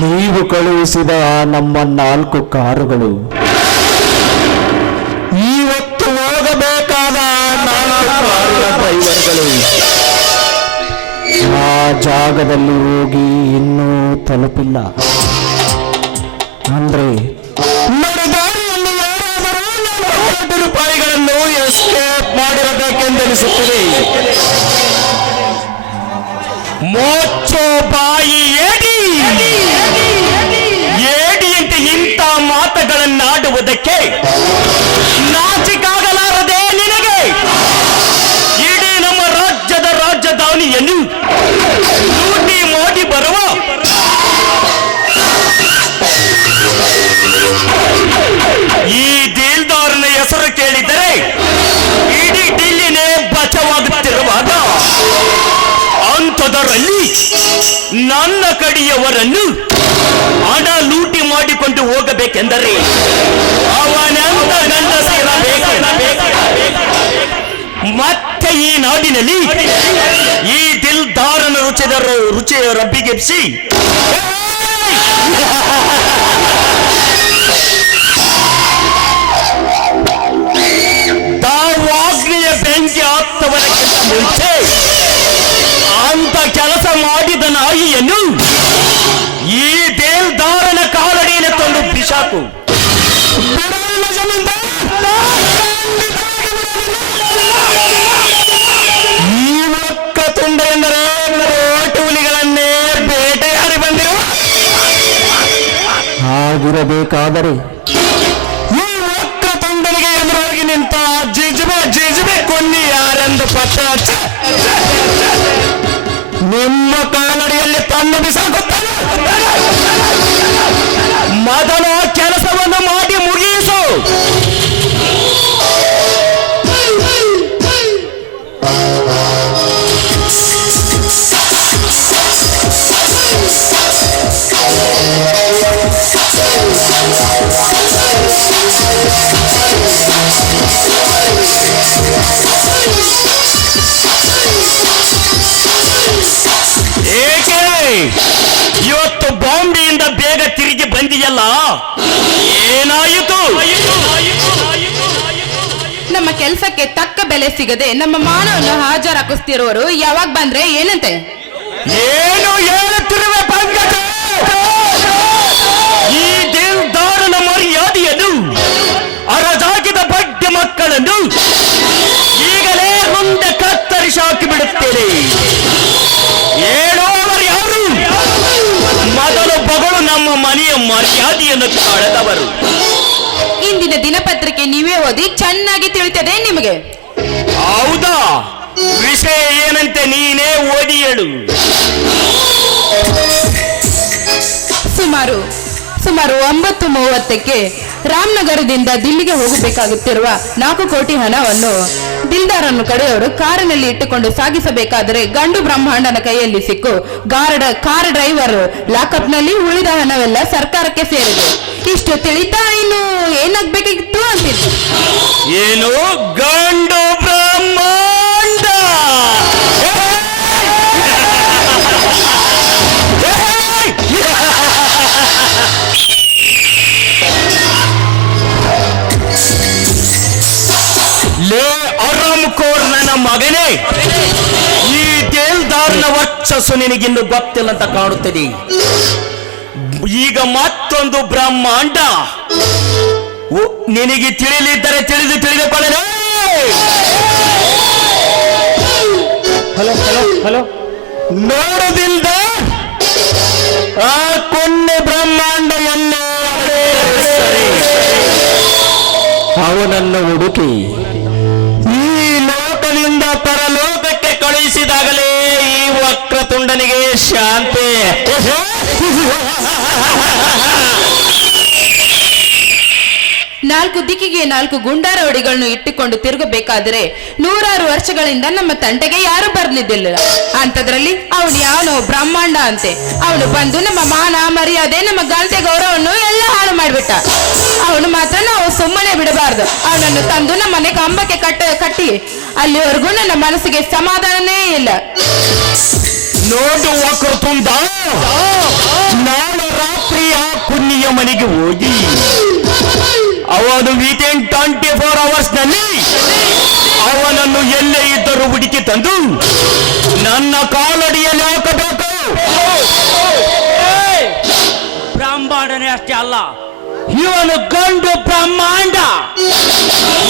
ನೀವು ಕಳುಹಿಸಿದ ನಮ್ಮ 4 ಕಾರುಗಳು ಇವತ್ತು ಹೋಗಬೇಕಾದ 4 ಕಾರುಗಳ ಡ್ರೈವರ್ಗಳು ಆ ಜಾಗದಲ್ಲಿ ಹೋಗಿ ಇನ್ನೂ ತಲುಪಿಲ್ಲ. ಅಂದ್ರೆ ನಡೆದಾರಿಯಲ್ಲಿ ಯಾರಾದರೂ 4 ಕೋಟಿ ರೂಪಾಯಿಗಳನ್ನು ಎಸ್ಕೇಪ್ ಮಾಡಿರಬೇಕೆಂದೆನಿಸುತ್ತದೆ. ಮೋಚೋ ಬಾಯಿ ಏಡಿ ಏಡಿಯಂತೆ ಇಂಥ ಮಾತುಗಳನ್ನಾಡುವುದಕ್ಕೆ ನಾಚಿಕಾಗಲಾರದೆ ನಿನಗೆ? ಇಡೀ ನಮ್ಮ ರಾಜ್ಯದ ರಾಜಧಾನಿಯನ್ನು ಲೂಟಿ ಮಾಡಿ ಬರುವ ಈ ದಿಲ್ದಾರನ ಹೆಸರು ಕೇಳಿದರೆ ಇಡೀ ಡಿಲ್ಲಿನೇ ಬಚಾವಾಗುತ್ತಿರುವಾಗ ಅಂಥದರಲ್ಲಿ ನನ್ನ ಕಡೆಯವರನ್ನು ಹಣ ಲೂಟಿ ಮಾಡಿಕೊಂಡು ಹೋಗಬೇಕೆಂದರೆ ಅವನೆಂತ ಗಂಡಸಿರಬೇಕು. ಮತ್ತೆ ಈ ನಾಡಿನಲ್ಲಿ ಈ ದಿಲ್ದಾರನ ರುಚಿಯ ರಬ್ಬಿಗೆಬ್ಸಿ ತಾವಾಗ್ನೆಯ ಬೆಂಕಿ ಆಗ್ತವನಕ್ಕಿಂತ ಮುಂಚೆ ಅಂತ ಕೆಲಸ ಮಾಡಿದ ನಾಯಿಯನ್ನು ಈ ದೇಲ್ದಾರನ ಕಾಲಡಿಯಲ್ಲಿ ತಂದು ಬಿಸಾಕು. ಈ ಒಕ್ಕ ತುಂಡ ಎಂದರೆ ಹುಲಿಗಳನ್ನೇ ಬೇಟೆಯಾಡಿ ಬಂದಿರು. ಆಗಿರಬೇಕಾದರೆ ಈ ಒಕ್ಕ ತುಂಡನಿಗೆ ಎದುರಾಗಿ ನಿಂತ ಜಿಜುಬೆ ಕೊನ್ನಿ ಯಾರೆಂದು ಪತ್ರ ಹಚ್ಚ ನಿಮ್ಮ ಕಾಲಡಿಯಲ್ಲಿ ತನ್ನ ಬಿಸಾಕುತ್ತಾನೆ. ಮೊದಲು ಕೆಲಸವನ್ನು ಮಾಡಿ ಮುಗಿಸು. ಏಕೆ ಇವತ್ತು ಬಾಂಬೆಯಿಂದ ಬೇಗ ತಿರುಗಿ ಬಂದಿಯಲ್ಲ, ಏನಾಯಿತು? ನಮ್ಮ ಕೆಲಸಕ್ಕೆ ತಕ್ಕ ಬೆಲೆ ಸಿಗದೆ ನಮ್ಮ ಮಾನವನ್ನು ಹಾಜರಾಕಿಸ್ತಿರೋರು ಯಾವಾಗ ಬಂದ್ರೆ ಏನಂತೆ? ಏನು ಹೇಳುತ್ತಿರುವೆ ಪಂಕಜ? ಈ ದಿಲ್ದಾರನ ಮರ್ಯಾದೆಯನ್ನು ಅರಜಾಗಿದ ಬಡ್ಡೆ ಮಕ್ಕಳನ್ನು ಈಗಲೇ ಮುಂದೆ ಕತ್ತರಿಸಿ ಹಾಕಿ ಬಿಡುತ್ತೇನೆ. ಹೇಳುವವರು ಯಾರು? ಮೊದಲು ಬಗಳು ನಮ್ಮ ಮನೆಯ ಮರ್ಯಾದೆಯನ್ನು ಕಳೆದವರು. ಇಂದಿನ ದಿನಪತ್ರಿಕೆ ನೀವೇ ಓದಿ ಚೆನ್ನಾಗಿ ತಿಳಿತದೆ ನಿಮಗೆ. ಹೌದಾ? ವಿಷಯ ಏನಂತೆ ನೀನೇ ಓದಿ ಹೇಳು. ಸುಮಾರು 9:30ಕ್ಕೆ ರಾಮನಗರದಿಂದ ದಿಲ್ಲಿಗೆ ಹೋಗಬೇಕಾಗುತ್ತಿರುವ 4 ಕೋಟಿ ಹಣವನ್ನು ದಿಲ್ದಾರನ್ನು ಕಡೆಯವರು ಕಾರಿನಲ್ಲಿ ಇಟ್ಟುಕೊಂಡು ಸಾಗಿಸಬೇಕಾದರೆ ಗಂಡು ಬ್ರಹ್ಮಾಂಡನ ಕೈಯಲ್ಲಿ ಸಿಕ್ಕು ಕಾರ್ ಡ್ರೈವರ್ ಲಾಕಪ್ನಲ್ಲಿ ಉಳಿದ ಹಣವೆಲ್ಲ ಸರ್ಕಾರಕ್ಕೆ ಸೇರಿದೆ. ಇಷ್ಟು ತಿಳಿತಾ ಇನ್ನು ಏನಾಗ್ಬೇಕಿತ್ತು ಅಂತಿತ್ತು. ಏನು ಗಂಡು ಬ್ರಹ್ಮಾಂಡ? ಲೇ ಅರಾಮ್ಕೋರ್ ನನ್ನ ಮಗನೇ, ಈ ದೇಲ್ದಾರ್ನ ವರ್ಚಸ್ಸು ನಿನಗಿನ್ನು ಗೊತ್ತಿಲ್ಲ ಅಂತ ಕಾಣುತ್ತದೆ. ಈಗ ಮತ್ತೊಂದು ಬ್ರಹ್ಮಾಂಡ ನಿನಗೆ ತಿಳಿಲಿದ್ದರೆ ತಿಳಿದುಕೊಳ್ಳಲೇ. ಹಲೋ ನೋಡದಿಂದ ಆ ಕೊನ್ನೆ ಬ್ರಹ್ಮಾಂಡ ಅವನನ್ನು ಹುಡುಕಿ ಈ ಲೋಕದಿಂದ ಪರಲೋಕಕ್ಕೆ ಕಳುಹಿಸಿದಾಗಲೇ ಈ ವಕ್ರತುಂಡನಿಗೆ ಶಾಂತಿ. 4 ದಿಕ್ಕಿಗೆ 4 ಗುಂಡಾರವಡಿಗಳನ್ನು ಇಟ್ಟುಕೊಂಡು ತಿರುಗಬೇಕಾದರೆ 100 ವರ್ಷಗಳಿಂದ ನಮ್ಮ ತಂಟೆಗೆ ಯಾರು ಬರ್ಲಿದ್ದಿಲ್ಲ. ಅಂತದ್ರಲ್ಲಿ ಅವನು ಯಾವನೋ ಬ್ರಹ್ಮಾಂಡ ಅಂತೆ. ಅವನು ಬಂದು ನಮ್ಮ ಮಾನ ಮರ್ಯಾದೆ ನಮ್ಮ ಘನತೆ ಗೌರವವನ್ನು ಎಲ್ಲ ಹಾಳು ಮಾಡಿಬಿಟ್ಟ. ಅವನು ಮಾತ್ರ ನಾವು ಸುಮ್ಮನೆ ಬಿಡಬಾರ್ದು. ಅವನನ್ನು ತಂದು ನಮ್ಮ ಮನೆ ಕಂಬಕ್ಕೆ ಕಟ್ಟಿ ಅಲ್ಲಿವರೆಗೂ ನನ್ನ ಮನಸ್ಸಿಗೆ ಸಮಾಧಾನನೇ ಇಲ್ಲ. ನೋಡು ವಕ್ರತುಂಡ, ನಾನು ಮನೆಗೆ ಹೋಗಿ ಅವನು ವಿತಿನ್ 24 hours ನಲ್ಲಿ ಅವನನ್ನು ಎಲ್ಲೇ ಇದ್ದರೂ ಹುಡುಕಿ ತಂದು ನನ್ನ ಕಾಲಡಿಯಲ್ಲಿ ಹಾಕಬೇಕು. ಬ್ರಹ್ಮಾಂಡನೇ ಅಷ್ಟೇ ಅಲ್ಲ, ಇವನು ಗಂಡು ಬ್ರಹ್ಮಾಂಡ.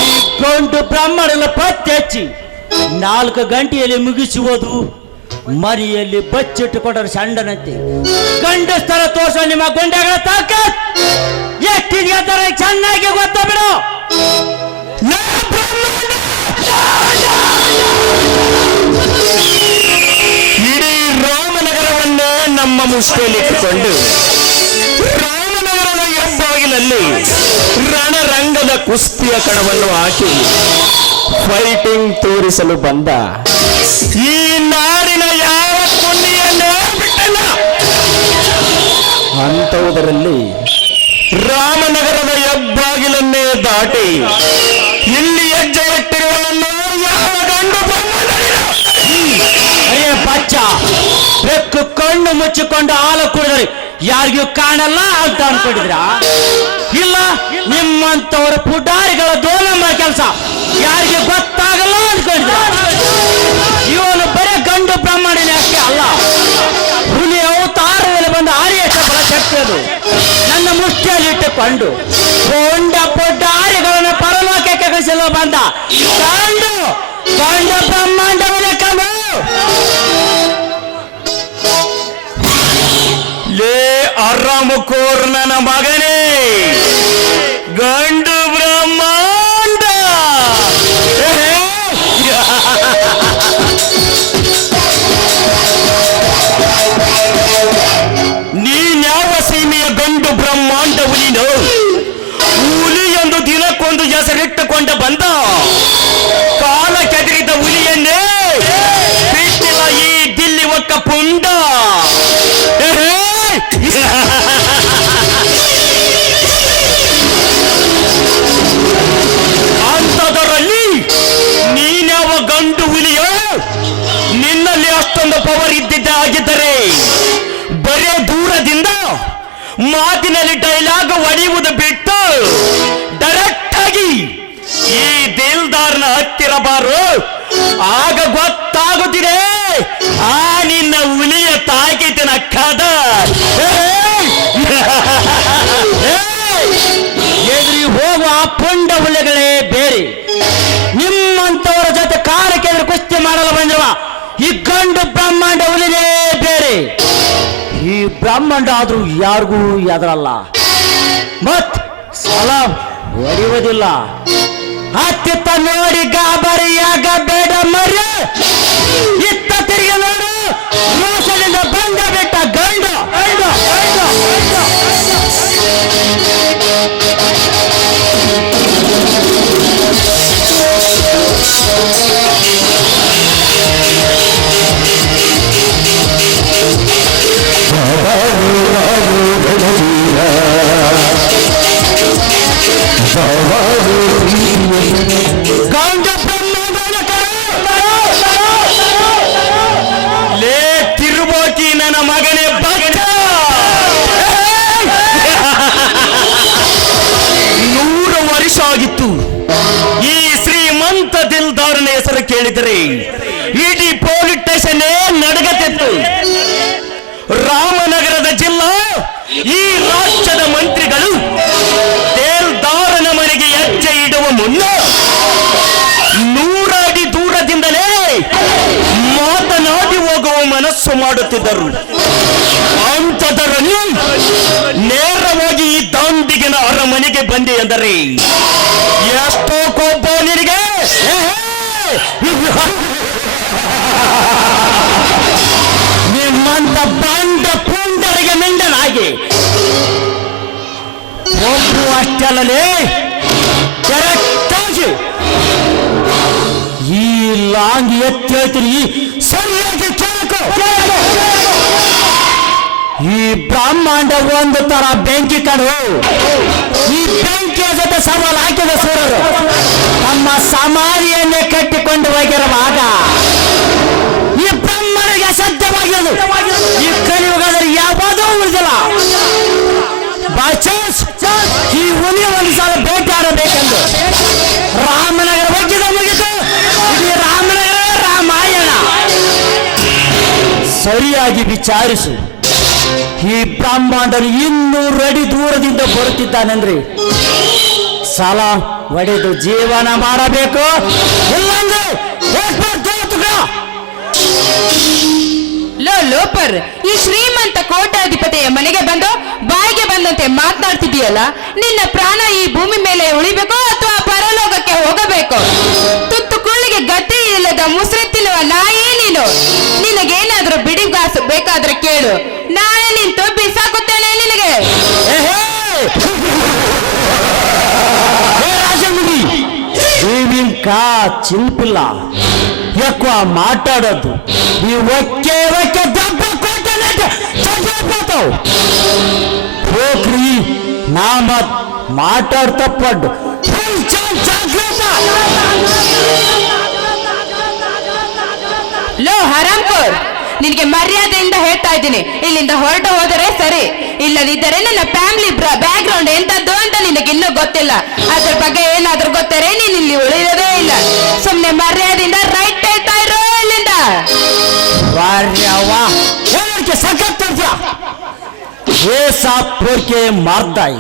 ಈ ಗಂಡು ಬ್ರಹ್ಮಾಂಡ ಪತ್ತೆ ಹಚ್ಚಿ 4 ಗಂಟೆಯಲ್ಲಿ ಮುಗಿಸುವುದು ಮರಿಯಲ್ಲಿ ಬಚ್ಚಿಟ್ಟುಕೊಂಡರು ಸಣ್ಣನಂತೆ. ಗಂಡಸ್ತರ ತೋರಿಸೋ ನಿಮ್ಮ ಗುಂಡೆಗಳ ತಾಕತ್ ಎಷ್ಟಿದೆಯ ತರ ಚೆನ್ನಾಗಿ ಗೊತ್ತ ಬಿಡು. ಇಡೀ ರಾಮನಗರವನ್ನೇ ನಮ್ಮ ಮುಷ್ಟಿಯಲ್ಲಿಟ್ಟುಕೊಂಡು ರಾಮನಗರದ ಹೆಬ್ಬಾಗಿಲಲ್ಲಿ ರಣರಂಗದ ಕುಸ್ತಿಯ ಕಣವನ್ನು ಹಾಕಿ ಫೈಟಿಂಗ್ ತೋರಿಸಲು ಬಂದ ಈ ನಾಡಿನ ಯಾವ ಪುಣ್ಯನ್ನೇ ಬಿಟ್ಟಲ್ಲ. ಅಂಥವುದರಲ್ಲಿ ರಾಮನಗರದ ಹೆಬ್ಬಾಗಿಲನ್ನೇ ದಾಟಿ ಇಲ್ಲಿ ಹೆಜ್ಜೆ ಇಟ್ಟಿರುವವನು ಯಾವ ಗಂಡು ಅಯ್ಯ ಬಚ್ಚ, ಬೆಕ್ಕು ಕಣ್ಣು ಮುಚ್ಚಿಕೊಂಡು ಹಾಲು ಕುಡಿದ್ರೆ ಯಾರಿಗೂ ಕಾಣಲ್ಲ ಅಂತ ಅನ್ಕೊಂಡಿದ್ರ? ಇಲ್ಲ, ನಿಮ್ಮಂತವರ ಪುಟಾರಿಗಳ ದೋಲಮ್ಮ ಕೆಲಸ ಯಾರಿಗೆ ಗೊತ್ತಾಗಲ್ಲ ಅನ್ಕೊಂಡಿದ್ರ? ಇವನು ಬರೇ ಗಂಡು ಬ್ರಹ್ಮಣಿನೇ ಅಷ್ಟೇ ಅಲ್ಲ, ಹುಲಿ ಅವತಾರದಲ್ಲಿ ಬಂದ ಆರ್ಯೇಶ ಬಲ ಶಕ್ತಿಯದು ನನ್ನ ಮುಷ್ಟಿಯಲ್ಲಿಟ್ಟುಕೊಂಡು ಕೊಂಡ ಪುಟಾರಿಗಳನ್ನು ಪರಲೋಕಕ್ಕೆ ಕಳಿಸಲು ಬಂದ ಗಂಡು ಬ್ರಹ್ಮಾಂಡವನ್ನೇ ಕಂಡು ಲೇ ಅರಾಮಕೋರ್ ನನ್ನ ಮಗನೇ, ಗಂಡು ಬ್ರಹ್ಮಾಂಡ. ನೀನ್ಯಾವ ಸೀಮೆಯ ಗಂಡು ಬ್ರಹ್ಮಾಂಡ ಹುಲಿನೋ? ಹುಲಿಯೊಂದು ದಿನಕ್ಕೊಂದು ಹೆಸರಿಟ್ಟುಕೊಂಡ ಬಂದ ಕಾಲ ಕೆದರಿದ ಹುಲಿಯನ್ನೇ ಬಿಟ್ಟಿಲ್ಲ ಈ ದಿಲ್ಲಿ ಒಕ್ಕ ಪುಂಡ. ಅಂಥದರಲ್ಲಿ ನೀನ್ಯಾವ ಗಂಡು ಹುಲಿಯೋ? ನಿನ್ನಲ್ಲಿ ಅಷ್ಟೊಂದು ಪವರ್ ಇದ್ದಿದ್ದ ಆಗಿದ್ದರೆ ಬರೇ ದೂರದಿಂದ ಮಾತಿನಲ್ಲಿ ಡೈಲಾಗ್ ಹೊಡೆಯುವುದು ಬಿಟ್ಟು ಡೈರೆಕ್ಟ್ ಆಗಿ ಈ ದಿಲ್ದಾರ್ನ ಹತ್ತಿರ ಬಾರು, ಆಗ ಗೊತ್ತಾಗುತ್ತಿದೆ ಆ ನಿನ್ನ ಹುಲಿಯ ತಾಕಿತಿನ ಕದ. ಎದುರಿ ಹೋಗುವ ಪುಂಡ ಹುಲಿಗಳೇ ಬೇರೆ, ನಿಮ್ಮಂತವರ ಜೊತೆ ಕಾಲ ಕೆಳಗೆ ಕುಸ್ತಿ ಮಾಡಲು ಬಂದಿರುವ ಈ ಗಂಡು ಬ್ರಹ್ಮಾಂಡ ಹುಲಿನೇ ಬೇರೆ. ಈ ಬ್ರಹ್ಮಾಂಡ ಆದ್ರೂ ಯಾರಿಗೂ ಎದರಲ್ಲ, ಮತ್ ಸಲ ಹೊಡೆಯುವುದಿಲ್ಲ. ಅತ್ತಿತ್ತ ನೋಡಿ ಗಾಬರಿಯಾಗ ಬೇಡ ಮರ್ಯ, ಇತ್ತ ತಿರುಗಿ ನೋಡು ಮೋಸದಿಂದ ಬಂದ ಬಿಟ್ಟ ಗಂಡು. ಲೇ ತಿರುಬೋಕಿ ನನ್ನ ಮಗನೇ ಭಕ್ತ, 100 ವರ್ಷ ಆಗಿತ್ತು ಈ ಶ್ರೀಮಂತ ದಿಲ್ದಾರನ ಹೆಸರು ಕೇಳಿದರೆ ಇಡೀ ಪೊಲೀಸ್ ಸ್ಟೇಷನ್ ನಡಗತ್ತಿತ್ತು. ರಾಮನಗರದ ಜಿಲ್ಲಾ ಈ ರಾಜ್ಯದ ಮಂತ್ರಿಗಳು ದಿಲ್ದಾರನ ಮನೆಗೆ ಹೆಜ್ಜೆ ಇಡುವ ಮುನ್ನ 100 ಅಡಿ ದೂರದಿಂದಲೇ ಮಾತನಾಡಿ ಹೋಗುವ ಮನಸ್ಸು ಮಾಡುತ್ತಿದ್ದರು. ಅಂಥದರಲ್ಲಿ ನೇರವಾಗಿ ಈ ದಾಂಡಿಗನ ಅರಮನೆಗೆ ಬಂದೆ ಎಂದರೆ ಎಷ್ಟೋ ಕೋಪ ನಿನಗೆ. ನಿಮ್ಮಂತ ಬಂಡ ಪುಂಡರಿಗೆ ಮಿಂಡನಾಗಿ ಒಬ್ಬರು ಅಷ್ಟಲ್ಲೇ ಕರೆಕ್ಟಾಗಿ ಈ ಲಾಂಗ್ ಎತ್ತಿ ಹೇಳ್ತೀನಿ, ಸರಿಯಾಗಿ ಕೇಳಕೋ. ಈ ಬ್ರಹ್ಮಾಂಡ ಒಂದು ತರ ಬೆಂಕಿ ಕಣು. ಈ ಬೆಂಕಿಯ ಜೊತೆ ಸವಾಲು ಹಾಕಿದ ಸೂರರು ತಮ್ಮ ಸಮಾಧಿಯನ್ನೇ ಕಟ್ಟಿಕೊಂಡು ಹೋಗಿರುವಾಗ ಈ ಬ್ರಹ್ಮನಿಗೆ ಸಾಧ್ಯವಾಗಿರೋದು ಈ ಕಲಿಯುಗದಲ್ಲಿ ಯಾವುದೂ ಉಳಿದಿಲ್ಲ. ಬಾಚ ಈ ಹುಲಿ ಒಂದು ಸಲ ಬೇಟಾಡಬೇಕೆಂದು ರಾಮನಗರ ಒಗ್ಗಿದ ಮುಗಿತು. ಇದು ರಾಮನಗರ ರಾಮಾಯಣ. ಸರಿಯಾಗಿ ವಿಚಾರಿಸು. ಈ ಬ್ರಹ್ಮಾಂಡನು 200 ಅಡಿ ದೂರದಿಂದ ಬರುತ್ತಿದ್ದಾನೆಂದ್ರೆ ಸಾಲ ಒಡೆದು ಜೀವನ ಮಾಡಬೇಕು, ಇಲ್ಲಂದ್ರೆ ಲೋಪರ್, ಈ ಶ್ರೀಮಂತ ಕೋಟ್ಯಾಧಿಪತಿಯ ಮನೆಗೆ ಬಂದು ಬಾಯಿಗೆ ಬಂದಂತೆ ಮಾತನಾಡ್ತಿದೀಯಲ್ಲ. ನಿನ್ನ ಪ್ರಾಣ ಈ ಭೂಮಿ ಮೇಲೆ ಉಳಿಬೇಕು ಅಥವಾ ಪರಲೋಕಕ್ಕೆ ಹೋಗಬೇಕು? ತುತ್ತು ಕುಳ್ಳಿಗೆ ಗತಿ ಇಲ್ಲದ ಮುಸ್ರೆ ತಿನ್ನುವ ನಾಯಿ ನೀನು. ನಿನಗೇನಾದ್ರೂ ಬಿಡಿಗಾಸು ಬೇಕಾದ್ರೆ ಕೇಳು, ನಾಳೆ ನಿಂತು ಬಿಸಾಕುತ್ತೇನೆ ನಿನಗೆ. ఇంకా చిల్పిల్ల ఎక్కువ మాట్లాడొద్దు. ఈ ఒకే దెబ్బ కొట్టనంటే చచ్చిపోతావు. పోక్రి నా మాట్లాడుతా పడ్డు. ಲೋ ಹರಾಮ್ಖೋರ್, ನಿನಗೆ ಮರ್ಯಾದೆಯಿಂದ ಹೇಳ್ತಾ ಇದ್ದೀನಿ, ಇಲ್ಲಿಂದ ಹೊರಟು ಹೋದರೆ ಸರಿ. ಇಲ್ಲದಿದ್ದರೆ ನನ್ನ ಫ್ಯಾಮಿಲಿ ಬ್ಯಾಕ್ ಗ್ರೌಂಡ್ ಎಂತದ್ದು ಅಂತ ನಿನಗೆ ಇನ್ನೂ ಗೊತ್ತಿಲ್ಲ. ಅದ್ರ ಬಗ್ಗೆ ಏನಾದ್ರೂ ಗೊತ್ತರೆ ನೀನ್ ಇಲ್ಲಿ ಉಳಿಯೋದೇ ಇಲ್ಲ. ಸುಮ್ನೆ ಮರ್ಯಾದೆಯಿಂದ ರೈಟ್ ಹೇಳ್ತಾ ಇರೋ ಇಲ್ಲಿಂದ. ये साथ फोड़ के मारता है,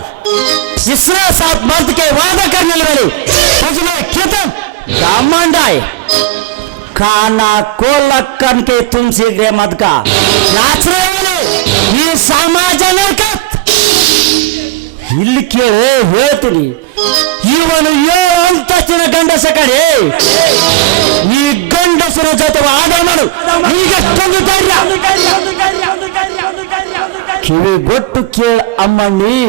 इसने साथ मर्द के वादा करने वाले तुझमें खत्म घमंड है. खाना को लक्कन के तुम सीखरे मत का नाचने वाले ये समाज नरकत ಇಲ್ಲಿ ಕೇಳಿ ಹೇಳ್ತೀನಿ. ಇವನು 7 ಅಂತಸ್ತಿನ ಗಂಡಸ ಕಡೆ. ಈ ಗಂಡಸರ ಜೊತೆ ವಾದ ಮಾಡು. ಈಗಷ್ಟೊಂದು ಧೈರ್ಯ ಕಿವಿಗೊಟ್ಟು ಕೇಳ ಅಮ್ಮಣ್ಣಿ.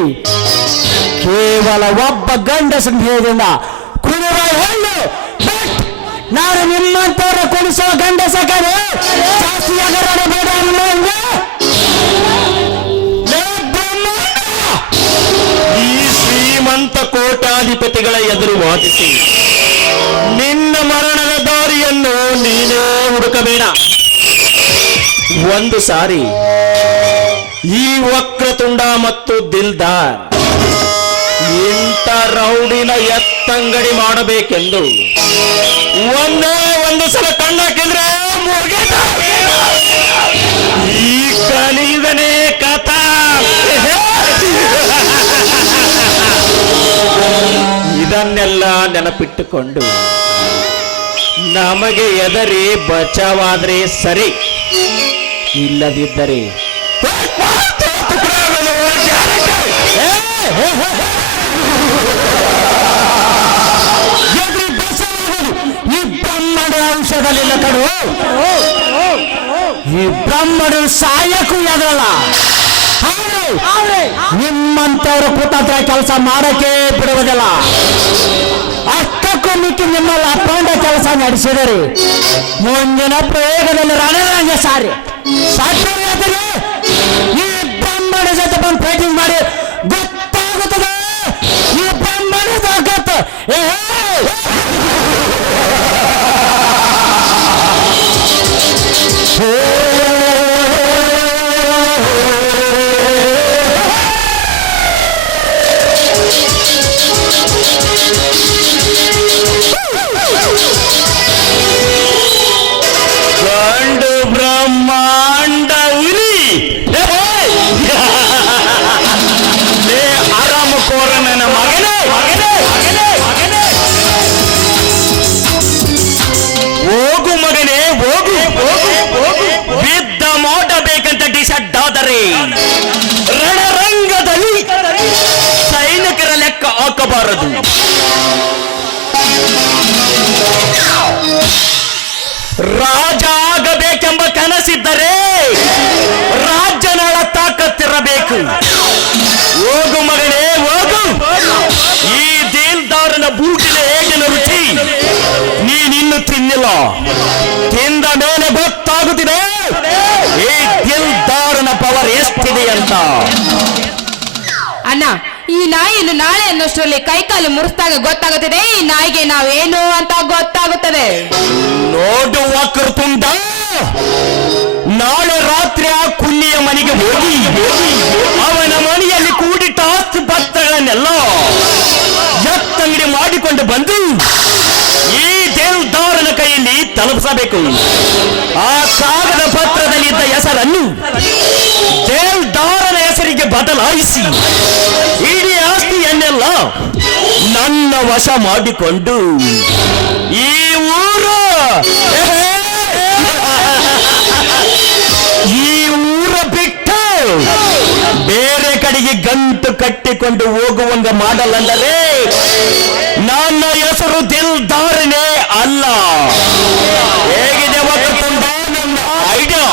ಕೇವಲ ಒಬ್ಬ ಗಂಡಸನ ಹೇಳಿದ ಕುಡಿಯುವ ಹೆಣ್ಣು. ನಾನು ನಿಮ್ಮಂತವರ ಕೊಡಿಸುವ ಗಂಡಸ ಕಡೆ ಜಾಸ್ತಿ ಬೇಡ. ಈ ಶ್ರೀಮಂತ ಕೋಟ್ಯಾಧಿಪತಿಗಳ ಎದುರು ವಾದಿಸಿ ನಿನ್ನ ಮರಣದ ದಾರಿಯನ್ನು ನೀನೇ ಹುಡುಕಬೇಡ. ಒಂದು ಸಾರಿ ಈ ವಕ್ರತುಂಡ ಮತ್ತು ದಿಲ್ದಾರ್ ಇಂಥ ರೌಡಿನ ಎತ್ತಂಗಡಿ ಮಾಡಬೇಕೆಂದು ಒಂದೇ ಒಂದು ಸಲ ಕಣ್ಣಾಕಿದ್ರೆ ಈ ಕಲಿಯುಗನೇ ಕಥಾ. ಇದನ್ನೆಲ್ಲ ನೆನಪಿಟ್ಟುಕೊಂಡು ನಮಗೆ ಎದರಿ ಬಚಾವಾದ್ರೆ ಸರಿ, ಇಲ್ಲದಿದ್ದರೆ ಈ ಬ್ರಹ್ಮಣ ಅಂಶದಲ್ಲಿಲ್ಲ ಕಡು. ಈ ಬ್ರಹ್ಮಣ ಸಾಯಕ್ಕೂ ಎದರಲ್ಲ. ನಿಮ್ಮಂತವ್ರ ಕುತಂತ್ರ ಕೆಲಸ ಮಾಡಕ್ಕೆ ಬಿಡುವುದಿಲ್ಲ. ಅಷ್ಟಕ್ಕೂ ಮಿಕ್ಕಿ ನಿಮ್ಮಲ್ಲಿ ಅಪ್ಪಂಡ ಕೆಲಸ ನಡೆಸಿದರೆ ಮುಂದಿನ ಪ್ರಯೋಗದಲ್ಲಿ ರಣರಂಗ ಸಾರಿ ಸಾಧ್ಯ. ಈ ಬ್ರಹ್ಮಣ ಜೊತೆ ಬಂದು ಫೈಟಿಂಗ್ ಮಾಡಿ ಗೊತ್ತಾಗುತ್ತದೆ. ಈ ಬ್ರಹ್ಮಣ ತಾಕತ್ತು. ಗಂಡು ಬ್ರಹ್ಮಾಂಡ ಹುಲಿ ಆರಾಮ ಕೋರ ನನ್ನ ಮಗನೇ. ಹೋಗು ಮಗನೇ ಹೋಗು. ಬಿದ್ದ ಮೋಟ ಬೇಕಂತ ಡಿಸೈಡ್ ಆದರೆ ರಣರಂಗದಲ್ಲಿ ಸೈನಿಕರ ಲೆಕ್ಕ ಹಾಕಬಾರದು. ರಾಜ ಆಗಬೇಕೆಂಬ ಕನಸಿದ್ದರೆ ರಾಜ್ಯನಾಳ ತಾಕತ್ತಿರಬೇಕು. ಹೋಗು ಮಗನೇ ಹೋಗು. ಈ ದಿಲ್ದಾರನ ಬೂಟಿನ ಹೇಗಿನ ರುಚಿ ನೀನಿನ್ನು ತಿನ್ನಿಲ್ಲ. ತಿಂದ ಮೇಲೆ ಗೊತ್ತಾಗುತ್ತಿದೆ ಈ ದಿಲ್ದಾರನ ಪವರ್ ಎಷ್ಟಿದೆ ಅಂತ. ಅಣ್ಣ, ಈ ನಾಯಿಯನ್ನು ನಾಳೆ ಅನ್ನೋಷ್ಟರಲ್ಲಿ ಕೈಕಾಲು ಮುರಿಸ್ದಾಗ ಗೊತ್ತಾಗುತ್ತದೆ ಈ ನಾಯಿಗೆ ನಾವೇನು ಅಂತ ಗೊತ್ತಾಗುತ್ತದೆ. ನೋಡು ವಕ್ರತುಂಡ, ನಾಳೆ ರಾತ್ರಿ ಆ ಕುನ್ನಿಯ ಮನೆಗೆ ಹೋಗಿ ಅವನ ಮನೆಯಲ್ಲಿ ಕೂಡಿಟ್ಟ ಆಸ್ತಿ ಪತ್ರಗಳನ್ನೆಲ್ಲ ಮಾತಂಗಡಿ ಮಾಡಿಕೊಂಡು ಬಂದು ಈ ದೇವದಾರನ ಕೈಯಲ್ಲಿ ತಲುಪಿಸಬೇಕು. ಆ ಕಾಗದ ಪತ್ರದಲ್ಲಿದ್ದ ಹೆಸರನ್ನು ದೇವದಾರನ ಹೆಸರಿಗೆ ಬದಲಾಯಿಸಿ ಇಡೀ ಆಸ್ತಿಯನ್ನೆಲ್ಲ ನನ್ನ ವಶ ಮಾಡಿಕೊಂಡು ಈ ಊರು ಬಿಟ್ಟು ಬೇರೆ ಕಡೆಗೆ ಗಂಟು ಕಟ್ಟಿಕೊಂಡು ಹೋಗುವಂಗ ಮಾಡಲ್ಲಂದರೆ ನನ್ನ ಹೆಸರು ದಿಲ್ದಾರನೇ ಅಲ್ಲ. ಹೇಗಿದೆ ಐಡಿಯಾ?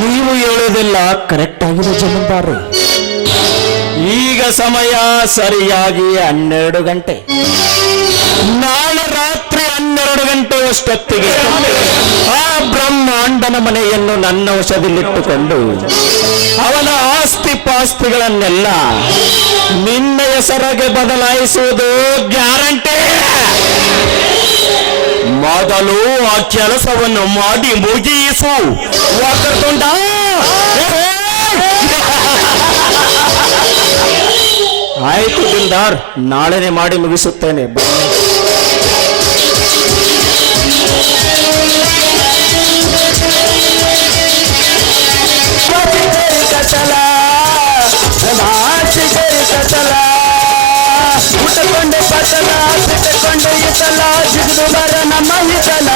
ನೀವು ಹೇಳೋದೆಲ್ಲ ಕರೆಕ್ಟ್ ಆಗಿದೆ ಜಮೀನ್ದಾರ. ಈಗ ಸಮಯ ಸರಿಯಾಗಿ 12 ಗಂಟೆ. ನಾಳೆ ರಾತ್ರಿ 12 ಗಂಟೆ ಅಷ್ಟೊತ್ತಿಗೆ ಆ ಬ್ರಹ್ಮಾಂಡನ ಮನೆಯನ್ನು ನನ್ನ ವಶದಲ್ಲಿಟ್ಟುಕೊಂಡು ಅವನ ಆಸ್ತಿ ಪಾಸ್ತಿಗಳನ್ನೆಲ್ಲ ನಿನ್ನ ಹೆಸರಿಗೆ ಬದಲಾಯಿಸುವುದು ಗ್ಯಾರಂಟಿ. ಮೊದಲು ಆ ಕೆಲಸವನ್ನು ಮಾಡಿ ಮುಗಿಸು. ವಕ್ರತುಂಡ, ಆಯ್ತು ದಿಲ್ದಾರ್, ನಾಳೆನೆ ಮಾಡಿ ಮುಗಿಸುತ್ತೇನೆ. ಉಟ್ಟುಕೊಂಡು ಪತಲ ಬಿಟ್ಟುಕೊಂಡು ಇತಲ ಜಿಗಿದು ಬರ ನಮ್ಮ ಹಿತಲ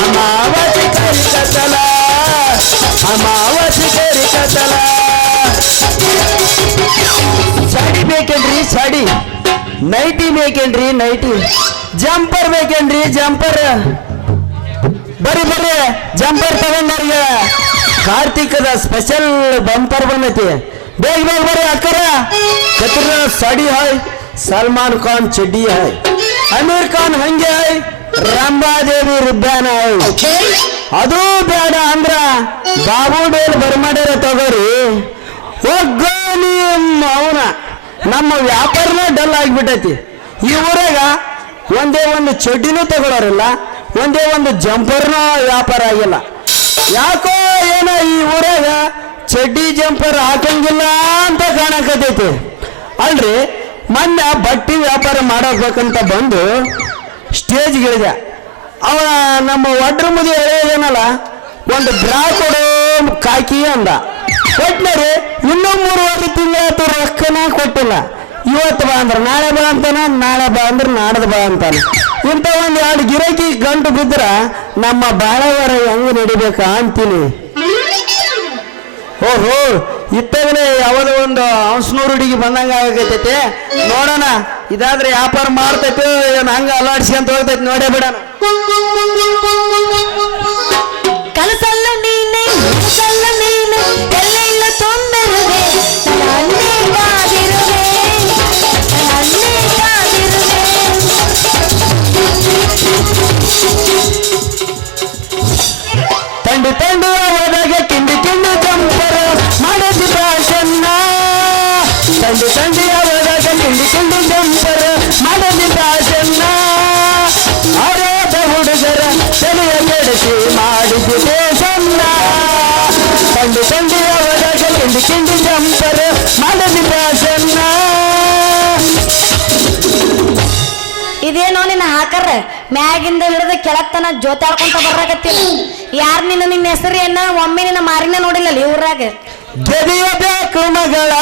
ಅಮಾವಾಸಿ ಕರಿ ಕತಲ ಅಮಾವಾಸಿ ಕರಿ ಕತಲ. ಸಾಡಿ ಬೇಕೇನ್ರಿ ಸಾಡಿ, ನೈಟಿ ಬೇಕೇನ್ರಿ ನೈಟಿ, ಜಂಪರ್ ಬೇಕೇನ್ರಿ ಜಂಪರ್. ಬರ್ರಿ ಬರ್ರಿ ಜಂಪರ್ ತಗೊಂಡವ್ರಿಗೆ ಕಾರ್ತಿಕದ ಸ್ಪೆಷಲ್ ಬಂಪರ್ ಬಂದೈತಿ. ಬೇಗ ಬೇಗ ಬರ್ರಿ ಅಕ್ಕರ. ಕತ್ರ ಸಾಡಿ ಹಾಯ್, सलमान खान चड्डी है, आमिर खान हंगे है, ರಂಭಾದೇವಿ ರುಬ್ಬಾನ ಅದು ಬೇಡ ಅಂದ್ರ ಬಾಬು ಡೇಲ್ ಬರ್ಮಾಡ್ಯಾರ ತಗೋರಿ. ಒಗ್ಗೋನಿ ಅವನ ನಮ್ಮ ವ್ಯಾಪಾರನ ಡಲ್ ಆಗಿಬಿಟ್ಟೈತಿ. ಈ ಊರಾಗ ಒಂದೇ ಒಂದು ಚಡ್ಡಿನೂ ತಗೊಳ್ಳೋರಿಲ್ಲ, ಒಂದೇ ಒಂದು ಜಂಪರ್ನ ವ್ಯಾಪಾರ ಆಗಿಲ್ಲ. ಯಾಕೋ ಏನೋ ಈ ಊರಾಗ ಚಡ್ಡಿ ಜಂಪರ್ ಹಾಕಂಗಿಲ್ಲ ಅಂತ ಕಾಣಕತೈತಿ. ಅಲ್ರಿ ಮೊನ್ನೆ ಬಟ್ಟಿ ವ್ಯಾಪಾರ ಮಾಡಬೇಕಂತ ಬಂದು ಸ್ಟೇಜ್ಗೆ ಇಳಿದ. ಅವ ನಮ್ಮ ಒಡ್ರ ಮುದಿ ಏನಲ್ಲ ಒಂದು ಬ್ರಾ ಕೊಡು ಕಾಕಿ ಅಂದ. ಕೊಟ್ಟನರಿ ಇನ್ನೂ 3 ತಿಂಗಳ ರೊಕ್ಕನ ಕೊಟ್ಟಿಲ್ಲ. ಇವತ್ತು ಬಾ ಅಂದ್ರೆ ನಾಳೆ ಬಾ ಅಂತಾನ, ನಾಳೆ ಬಾ ಅಂದ್ರೆ ನಾಡ್ದು ಬಾ ಅಂತಾನ. ಇಂಥ ಒಂದು 2 ಗಿರಾಕಿ ಗಂಟು ಬಿದ್ರ ನಮ್ಮ ಬಾಳವರ ಹೆಂಗ್ ನಡಿಬೇಕಾ ಅಂತೀನಿ. ಓಹೋ ಇತ್ತಾಗಲೇ ಯಾವುದೋ ಒಂದು ಹಂಸನೂರು ಹುಡುಗಿ ಬಂದಂಗ ಆಗತೈತೆ. ನೋಡೋಣ ಇದಾದ್ರೆ ವ್ಯಾಪಾರ ಮಾಡ್ತೈತೆ ಏನ್ ಹಂಗ ಅಲ್ಲಾಡ್ಸಿ ಅಂತ ಹೋಗ್ತೈತಿ, ನೋಡೇ ಬಿಡೋಣ. ಕನಸಲ್ಲ ನೀನೆ ಕನಸಲ್ಲ ನೀನೆ ಎಲ್ಲೆಲ್ಲ ತೊಂದರುವೆ ನನ್ನೇ ಕಾದಿರುವೆ ನನ್ನೇ ಕಾದಿರುವೆ. ತಂಡು ತಂಡು ಹೋದಾಗ ಕಿಂಡಿ ಕಿಂಡು ಜಂಪರ ಮಾಡದಿ ಭಾಷಣ. ತಂಡು ತಂಡಿ ಹೋದಾಗ ಕಿಂಡಿ ಕಿಂಡು ಜಂಪರ ಮಾಡದಿ ಭಾಷಣ. ಆರೋದ ಹುಡುಗರ ತಲೆಯ ಕೆಡಿಸಿ ಮಾಡಿದೆ ಸಣ್ಣ. ತಂಡು ತಂಡಿ ಹೋದಾಗ ಕಿಂಡಿ ಕಿಂಡು ಜಂಪರ ಮಾಡದಿ ಭಾಷಣ. ಇದೇನೋ ನಿನ್ನ ಹಾಕರ ಮ್ಯಾಗಿಂದ ಹಿಡಿದು ಕೆಳತ್ತನ ಜೋತಾಡ್ಕೊಂತ ಬರಾಕತ್ತಿಲ್ಲ. ಯಾರು ನಿನ್ನ ಹೆಸರು ಏನ ಒಮ್ಮೆ ನಿನ್ನ ಮಾರಿನ ನೋಡಿಲ್ಲ ಈ ಊರಾಗ. ಗೆದಿಯಬೇಕು ಮಗಳ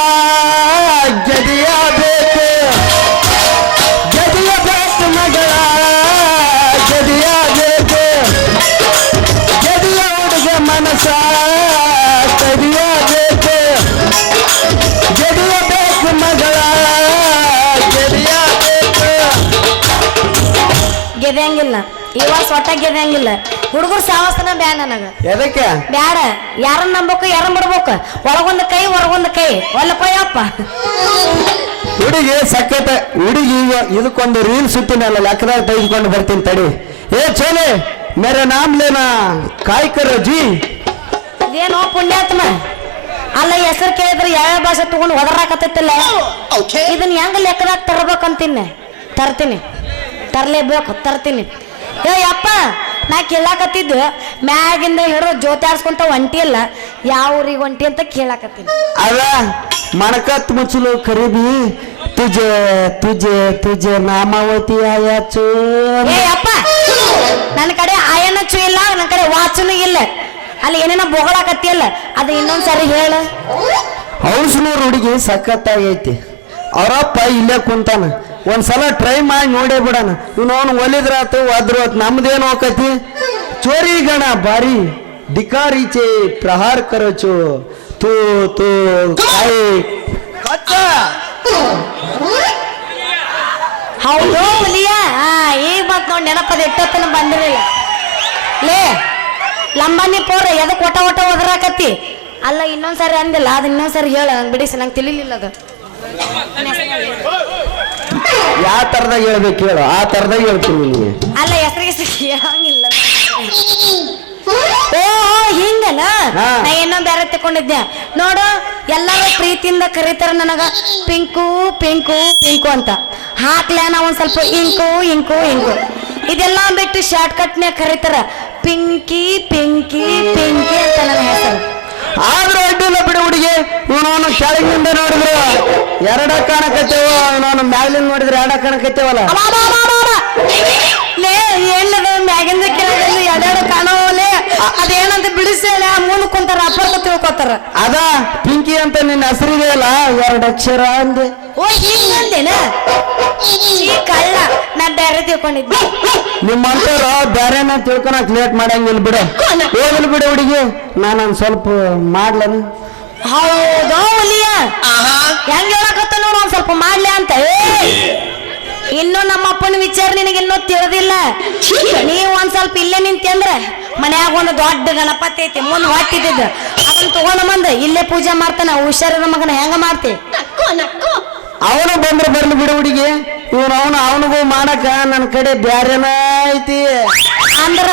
ಗೆದಿಯಬೇಕು, ಗೆದಿಯಬೇಕು ಮಗಳ ಗೆದಿಯಬೇಕು, ಗೆದಿಯ ಹುಡುಗ ಮನಸ ಕದಿಯಬೇಕು, ಗೆದಿಯಬೇಕು ಮಗಳ ಗೆದಿಯಬೇಕು. ಗೆದಂಗಿಲ್ಲ ಇವ ಸೊಟ್ಟ ಗೆದಂಗಿಲ್ಲ. ಹುಡುಗರು ಸಾವಸನ ಬ್ಯಾಡ ನನಗ. ಎದಕ್ಕೆ ಬ್ಯಾಡ, ಯಾರನ್ನ ನಂಬಬೇಕು ಯಾರನ್ನ ಬಿಡ್ಬೇಕು. ಒಳಗೊಂದು ಕೈ ಹೊರಗೊಂದು ಕೈ ಒಲ್ಲಪ್ಪಯ್ಯಪ್ಪ. ಹುಡುಗಿ ಸಖತ್ ಹುಡುಗಿ. ಇದಕ್ಕೊಂದು ರೀಲ್ ಸುತ್ತಿನಲ್ಲ ಲೆಕ್ಕದಾಗ ತೆಗೆದುಕೊಂಡು ಬರ್ತೀನಿ ತಡಿ. ಏ ಚೋಲೆ ಮೇರೆ ನಾಮ್ ಲೇನಾ ಕಾಯ್ಕರ ಜಿ. ಇದೇನೋ ಪುಣ್ಯಾತ್ಮ ಅಲ್ಲ, ಹೆಸರು ಕೇಳಿದ್ರೆ ಯಾವ ಭಾಷೆ ತಗೊಂಡು ಒದರಾಕತ್ತಿಲ್ಲ. ಇದನ್ನ ಹೆಂಗ ಲೆಕ್ಕದಾಗ ತರಬೇಕಂತೀನಿ. ತರ್ಲೇಬೇಕು, ತರ್ತೀನಿ. ಏ ಅಪ್ಪ ನಾ ಕೇಳಾಕತ್ತಿದ್ದು ಮ್ಯಾಗಿಂದ ಹಿಡಿದು ಜೋತಾಡ್ಸ್ಕೊಂತ ಒಂಟಿ ಇಲ್ಲ, ಯಾವ ಊರಿಗೆ ಒಂಟಿ ಅಂತ ಕೇಳಾಕತ್ತೀನಿ. ಅದ ಮಣಕತ್ ಮುಚ್ಚಲು ಖರೀದಿ तुझे तुझे तुझे नामावती आयाचू ಏ ಅಪ್ಪ ನನ್ನ ಕಡೆ ಆಯನಚ್ಚು ಇಲ್ಲ ನನ್ನ ಕಡೆ ವಾಚನು ಇಲ್ಲ ಅಲ್ಲಿ ಏನೇನೋ ಬೊಗಳಾಕತ್ತಿಯಲ್ಲ ಅದು ಇನ್ನೊಂದ್ಸರಿ ಹೇಳ ಹೌಸ್ನೂರು ಹುಡುಗಿ ಸಖತ್ತಾಗೈತಿ ಅವರಪ್ಪ ಇಲ್ಲೇ ಕುಂತಾನ ಒಂದ್ಸಲ ಟ್ರೈ ಮಾಡಿ ನೋಡೇ ಬಿಡಣ ಇವನು ಒಲಿದ್ರಾತು ಒದ್ರು ನಮ್ದೇನು ಹೋಗತಿ ಚೋರಿ ಗಣ ಬಾರಿ ಡಿಕಾರಿಚೆ ಪ್ರಹಾರ ಕರೋಚು ತೂ ತೂ ಕಾಯಿ ಹೌದು ಹುಲಿಯ ಈಗ ಮತ್ ನೋಡಿ ನೆನಪದ ಎಷ್ಟೊತ್ತನ ಬಂದಿರಲಿಲ್ಲ ಲೇ ಲಂಬಾನಿ ಪೋರ ಎದಕ್ ಒಟ ಒಟ ಒದರಾಕತ್ತಿ ಅಲ್ಲ ಇನ್ನೊಂದ್ಸರಿ ಅಂದಿಲ್ಲ ಅದು ಇನ್ನೊಂದ್ಸರಿ ಹೇಳ ನಂಗೆ ಬಿಡಿಸಿ ನಂಗೆ ತಿಳಿಲಿಲ್ಲ ಅದು ಯಾವ ತರದಾಗ ಹೇಳ್ಬೇಕು ಹೇಳು ಆ ತರದಾಗ ಹೇಳ್ತೀನಿ ನಿನಗೆ ಅಲ್ಲ ಹೆಸರಿಗೆ ಹಂಗಿಲ್ಲ ಓ ಹಿಂಗಲ್ಲ ಹಾ. ನಾ ಏನೋ ಬೇರೆ ತಕೊಂಡಿದ್ದೆ ನೋಡು ಎಲ್ಲರೂ ಪ್ರೀತಿಯಿಂದ ಕರೀತಾರ ನನಗ ಪಿಂಕು ಪಿಂಕು ಪಿಂಕು ಅಂತ ಹಾಕ್ಲ ನಾ ಒಂದ್ ಸ್ವಲ್ಪ ಇಂಕು ಇಂಕು ಇಂಕು ಇದೆಲ್ಲ ಬಿಟ್ಟು ಶಾರ್ಟ್ ಕಟ್ನ್ಯಾಗ ಕರೀತಾರ ಪಿಂಕಿ ಪಿಂಕಿ ಪಿಂಕಿ ಅಂತ ನನ್ನ ಹೆಸರು ಆದ್ರೂ ಅಡ್ಡಿಲ್ಲ ಬಿಡು ಹುಡುಗಿ ಇವನವನು ಕೆಳಗಿನಿಂದ ನೋಡಿದ್ರು ಎರಡ ಕಾಣಕತ್ತೇವ ಇವನವನು ಮ್ಯಾಲಿಂದ ನೋಡಿದ್ರೆ ಎರಡ ಕಾಣಕತ್ತೇವಲ್ಲ ಲೇ ಏನದ ಮ್ಯಾಗಿಂದ ಕೆಳಗಿಂದ ಎರಡೆರಡು ಕಾಣೋಲೆ ಅದೇನಂತ ಬಿಡಿಸೇಳ ಮುಂದ್ ಕುಂತಾರ ಅಪ್ಪರ್ಕ ತಿಳ್ಕೊತಾರ ಅದ ಪಿಂಕಿ ಅಂತ ನಿನ್ನ ಹೆಸರಿದೆಯಲ್ಲ ಎರಡು ಅಕ್ಷರ ಅಂದೆ ಓ ಹಿಂಗಂದೇನ ಈ ಕಳ್ಳ ನಾ ಬೇರೆ ತಿಳ್ಕೊಂಡಿದ್ದೆ ನಿಮ್ಮಂತವ್ರು ಬೇರೆನ ತಿಳ್ಕೊಳಕ್ ಲೇಟ್ ಮಾಡಂಗಿಲ್ಲ ಬಿಡು ಹೋಗಲ್ ಬಿಡು ಹುಡುಗಿ ನಾನೊಂದ್ ಸ್ವಲ್ಪ ಮಾಡ್ಲನು ಹೌದೋ ಹುಲಿಯ ಹೆಂಗ್ ಹೇಳಕತ್ತ ನೋಡು ಒಂದ್ ಸ್ವಲ್ಪ ಮಾಡ್ಲಿ ಅಂತ ಇನ್ನು ನಮ್ಮ ಅಪ್ಪನ ವಿಚಾರ ನಿನಗೆ ಇನ್ನೂ ತಿಳಿದಿಲ್ಲ ನೀವ್ ಒಂದ್ ಸ್ವಲ್ಪ ಇಲ್ಲೇ ನಿಂತಂದ್ರ ಮನ್ಯಾಗ ಒಂದು ದೊಡ್ಡ ಗಣಪತಿ ಐತಿ ಮುಂದ್ ಹೊಟ್ಟಿದ್ದು ಅದನ್ನ ತಗೊಂಡ ಬಂದ ಇಲ್ಲೇ ಪೂಜೆ ಮಾಡ್ತಾನ ಹುಷಾರಿನ ಮಗನ ಹೆಂಗ ಮಾಡ್ತಿ ಅವನು ಬಂದ್ರೆ ಬರ್ಲಿ ಬಿಡು ಹುಡುಗಿ ಅವನಿಗೂ ಮಾಡಕ ನನ್ನ ಕಡೆ ಬ್ಯಾರೇನ ಐತಿ ಅಂದ್ರ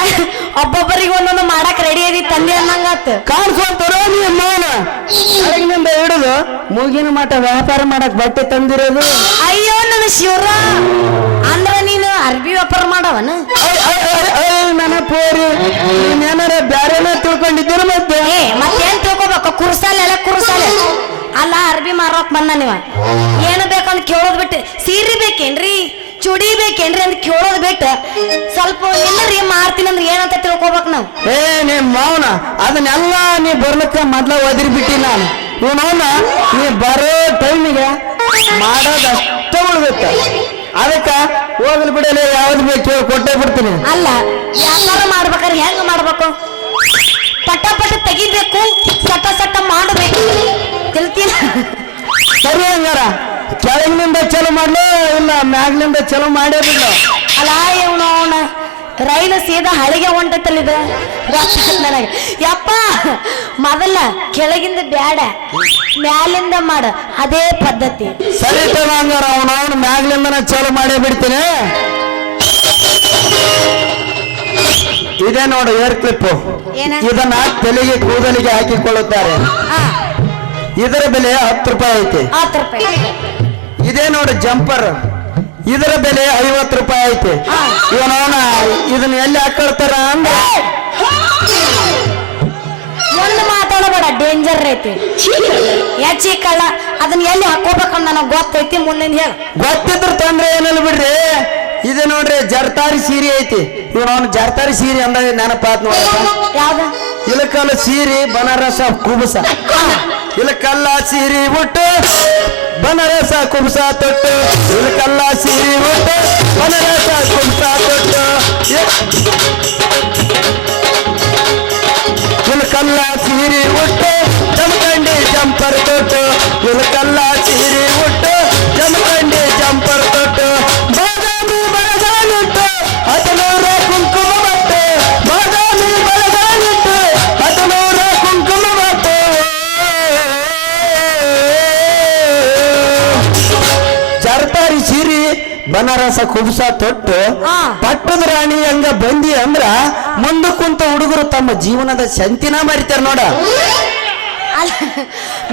ಒಬ್ಬೊಬ್ಬರಿಗೆ ಒಂದೊಂದು ಮಾಡಕ್ ರೆಡಿ ಐತಿ ತಂದೆ ಅನ್ನಂಗಾತ ಕಾಣಿಸ್ಕೊಂತಾರೋ ನೀನ್ ಮೌನ ಕೆಳಗಿನಿಂದ ಹಿಡಿದು ಮೂಗಿನ ಮಠ ವ್ಯಾಪಾರ ಮಾಡಕ್ ಬಟ್ಟೆ ತಂದಿರೋದು ಅಯ್ಯೋ ನನ್ನ ಶಿವರ ಅಂದ್ರ ನೀನು ಅರ್ಬಿ ವ್ಯಾಪಾರ ಮಾಡವನ ನನ್ನ ಪೋರಿ ನೀನೇನಾರ ಬ್ಯಾರೇನ ತಿಳ್ಕೊಂಡಿದ್ದೀರ ಮತ್ತೆ ಮತ್ತೇನ್ ತಿಳ್ಕೊಬೇಕು ಕುರ್ಸಾಲೆ ಎಲ್ಲ ಕುರ್ಸಾಲೆ ಅಲ್ಲ ಅರ್ಬಿ ಮಾರೋಕ್ ಬಂದ ನೀವ ಏನು ಬೇಕಂತ ಕೇಳೋದ್ ಬಿಟ್ಟು ಸೀರೆ ಬೇಕೇನ್ರಿ ಚುಡಿ ಬೇಕೇನ್ರಿ ಅಂತ ಕೇಳೋದ್ ಬಿಟ್ಟು ಸ್ವಲ್ಪ ಎಲ್ಲರಿ ಮಾಡ್ತೀನಿ ಅಂದ್ರೆ ಏನಂತ ತಿಳ್ಕೊಬೇಕು ನಾವು ನಿಮ್ ಮೌನ ಅದನ್ನೆಲ್ಲ ನೀ ಬರ್ಲಿಕ್ಕ ಮೊದ್ಲ ಒದಿರಿ ಬಿಟ್ಟಿ ನಾನು ಇವನವನ್ನ ನೀ ಬರೋ ಟೈಮಿಗೆ ಮಾಡೋದಷ್ಟ ಉಳಿದತ್ತ ಅದಕ್ಕ ಹೋಗ್ಲಿ ಬಿಡಲಿ ಯಾವ್ದು ಬೇಕು ಕೊಟ್ಟೆ ಬಿಡ್ತೀನಿ ಅಲ್ಲ ವ್ಯಾಪಾರ ಮಾಡ್ಬೇಕಾದ್ರೆ ಹೆಂಗ ಮಾಡ್ಬೇಕು ಪಟ ಪಟ ತೆಗಿಬೇಕು ಸಟ ಸಟ ಮಾಡಬೇಕು ತಿಳ್ತೀನಿ ಸರಿ ಹಂಗಾರ ಕೆಳಗಿನಿಂದ ಚಲೋ ಮಾಡ್ಲು ಇಲ್ಲ ಮ್ಯಾಗ್ಲಿಂದ ಚಲೋ ಮಾಡೇ ಬಿಡ್ಲು ಅಲ್ಲ ಇವನು ಅವನ ರೈಲು ಸೀದಾ ಹಳಿಗೆ ಹೊಂಟತ್ತಲ್ಲಿದ ಗೊತ್ತಾಯ್ತು ನನಗೆ ಯಪ್ಪ ಮೊದಲ ಕೆಳಗಿಂದ ಬ್ಯಾಡ ಮ್ಯಾಲಿಂದ ಮಾಡ ಅದೇ ಪದ್ಧತಿ ಸರಿ ತನ ಹಂಗಾರ ಅವನು ಮ್ಯಾಗ್ಲಿಂದನ ಚಲೋ ಮಾಡೇ ಬಿಡ್ತೀನಿ ಇದೇ ನೋಡು ಏರ್ ಕ್ಲಿಪ್ ಏನ? ಇದನ್ನ ತಲೆಗೆ ಕೂದಲಿಗೆ ಹಾಕಿಕೊಳ್ಳುತ್ತಾರೆ ಇದರ ಬೆಲೆ 10 ರೂಪಾಯಿ ಐತಿ 10 ರೂಪಾಯಿ ಇದೇ ನೋಡು ಜಂಪರ್ ಇದರ ಬೆಲೆ 50 ರೂಪಾಯಿ ಐತಿ ಇವನವನ ಇದನ್ನ ಎಲ್ಲಿ ಹಾಕೊಳ್ತಾರ ಅಂದ್ರೆ ಒಂದು ಮಾತಾಡಬೇಡ ಡೇಂಜರ್ ಐತಿ ಹೆಚ್ಚಿ ಕಳ್ಳ ಅದನ್ನ ಎಲ್ಲಿ ಹಾಕೋಬೇಕಂತ ನನಗೆ ಗೊತ್ತೈತಿ ಮುಂದಿನ ಹೇಳ ಗೊತ್ತಿದ್ರ ತೊಂದ್ರೆ ಏನಿಲ್ಲ ಬಿಡ್ರಿ ಇದು ನೋಡ್ರಿ ಜರ್ತಾರಿ ಸೀರೆ ಐತಿ ಇವನವನು ಜರ್ತಾರಿ ಸೀರೆ ಅಂದಾಗ ನೆನಪಾತ್ ನೋಡ್ರಿ ಯಾವ್ದ ಇಲಕಲ್ಲ ಸೀರೆ ಬನಾರಸ ಕುಬಸ ಇಲಕಲ್ಲ ಸೀರೆ ಉಟ್ಟು ಬನಾರಸ ಕುಬಸ ತೊಟ್ಟು ಇಲಕಲ್ಲ ಸೀರೆ ಉಟ್ಟು ಬನಾರಸ ಕುಬಸ ತೊಟ್ಟು ಇಲಕಲ್ಲ ಸೀರೆ ಉಟ್ಟು ಜಮಖಂಡಿ ಜಂಪರ್ ತೊಟ್ಟು ಇಲಕಲ್ಲ ಸೀರೆ ಉಟ್ಟು ಜಮಖಂಡಿ ಜಂಪರ್ ತೊಟ್ಟು ಬಾದಾಮಿ ಬಳಗಾನಿಟ್ಟು 15 ಕುಂಕುಮ ಬಟ್ಟೆ ಬಾದಾಮಿ ಬಳಗಾನಿಟ್ಟು 15 ಕುಂಕುಮ ಬಟ್ಟೆ ಜರ್ತಾರಿ ಸೀರಿ ಬನಾರಸ ಕುಬ್ಸ ತೊಟ್ಟು ಪಟ್ಟದ ರಾಣಿ ಹಂಗ ಬಂದಿ ಅಂದ್ರ ಮುಂದೆ ಕುಂತ ಹುಡುಗರು ತಮ್ಮ ಜೀವನದ ಸಂತಿನ ಮರಿತಾರ ನೋಡ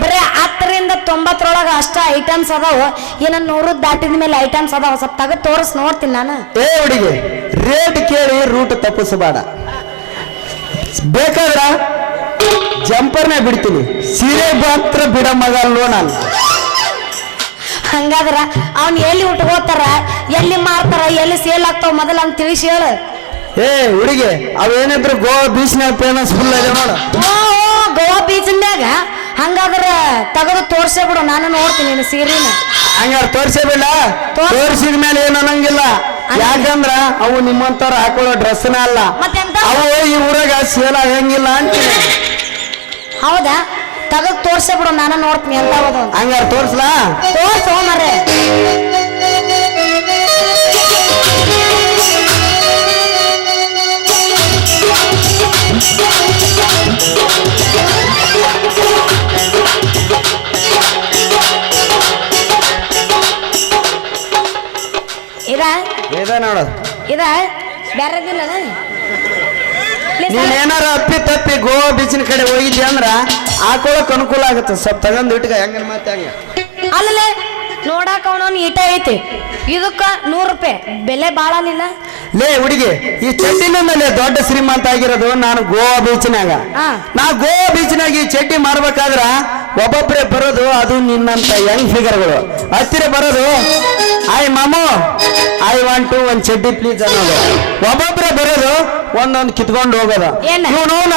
ಬರೀ 10ರಿಂದ 90 ಅಷ್ಟ ಐಟಮ್ಸ್ ಅದಾವ ಏನ 100 ದಾಟಿದ ಮೇಲೆ ಐಟಮ್ಸ್ ಅದಾವ ಸ್ವಲ್ಪ ತಗ ತೋರಿಸ್ ನೋಡ್ತೀನಿ ನಾನು ಏ ಹುಡುಗಿ ರೇಟ್ ಕೇಳಿ ರೂಟ್ ತಪ್ಪಿಸಬೇಡ ಬೇಕಾದ್ರ ಜಂಪರ್ನೇ ಬಿಡ್ತೀನಿ ಸೀರೆ ಮಾತ್ರ ಬಿಡ ಮಗ ನಾನು ಹಂಗಾದ್ರ ಅವ್ನ್ ಎಲ್ಲಿ ಉಟ್ಕೋತಾರ, ಎಲ್ಲಿ ಮಾರ್ತಾರ, ಎಲ್ಲಿ ಸೇಲ್ ಆಗ್ತಾವ ಮೊದಲ ಅಂತ ತಿಳಿಸಿ ಹೇಳು. ಏ ಹುಡುಗಿ ಅವೇನಿದ್ರು ಗೋವಾ ಬೀಚ್ನಾಗ ಫೇಮಸ್ ಫುಲ್ ಇದೆ ನೋಡು. ಓ ಗೋವಾ ಬೀಚ್ನ್ಯಾಗ ಹಂಗಾದ್ರ ತೆಗೆದು ತೋರ್ಸೇ ಬಿಡು, ನಾನು ನೋಡ್ತೀನಿ ನಿನ್ನ ಸೀರೆನ. ಹಂಗಾರ ತೋರ್ಸೇಬಿಲ್ಲ, ತೋರ್ಸಿದ ಮೇಲೆ ಏನು ಅನ್ನಂಗಿಲ್ಲ. ಯಾಕಂದ್ರ ಅವು ನಿಮ್ಮಂತವ್ರು ಹಾಕೊಳ್ಳೋ ಡ್ರೆಸ್ನ ಅಲ್ಲ, ಅವು ಈ ಊರಾಗ ಸೇಲ್ ಆಗಂಗಿಲ್ಲ ಅಂತೀನಿ. ಹೌದಾ, ತೆಗೆದು ತೋರ್ಸೇ ಬಿಡು, ನಾನು ನೋಡ್ತೀನಿ ಅಂತ. ಹಂಗಾರ ತೋರ್ಸ್ಲಾ? ತೋರ್ಸೋ ಮರೆ. ನೋಡು ಬೇರೆದಿಲ್ಲ. ನೀನೇನಾರ ಅಪ್ಪಿ ತಪ್ಪಿ ಗೋವಾ ಬೀಚಿನ ಕಡೆ ಹೋಗಿದ್ದಿ ಅಂದ್ರ ಹಾಕೊಳಕ್ ಅನುಕೂಲ ಆಗುತ್ತೆ. ಸ್ವಲ್ಪ ತಗೊಂಡ್ ಇಟ್ಕ ಹೆಂಗ ಮತ್ತೆ ಹಂಗ. ಅಲ್ಲೇ ನೋಡಾಕ ಅವನವನ್ ಈಟ ಐತಿ, ಇದಕ್ಕ 100 ರೂಪಾಯಿ ಬೆಲೆ ಬಾಳಲಿಲ್ಲ. ಲೇ ಹುಡುಗಿ, ಈ ಚಡ್ಡಿನ ಮೇಲೆ ದೊಡ್ಡ ಶ್ರೀಮಂತ ಆಗಿರೋದು ನಾನು ಗೋವಾ ಬೀಚ್ನಾಗ. ನಾ ಗೋವಾ ಬೀಚ್ನಾಗ ಈ ಚಡ್ಡಿ ಮಾರ್ಬೇಕಾದ್ರ ಒಬ್ಬೊಬ್ರೆ ಬರೋದು, ಅದು ನಿನ್ನಂತ ಯಂಗ್ ಫಿಗರ್ಗಳು ಹತ್ತಿರ ಬರೋದು. ಆಯ್ ಮಾಮು, ಐ ವಾಂಟ್ ಟು ಒಂದ್ ಚಡ್ಡಿ ಪ್ಲೀಸ್ ಅನ್ನೋದು. ಒಬ್ಬೊಬ್ರೆ ಬರೋದು, ಒಂದೊಂದು ಕಿತ್ಕೊಂಡು ಹೋಗೋದು. ಇವನವನ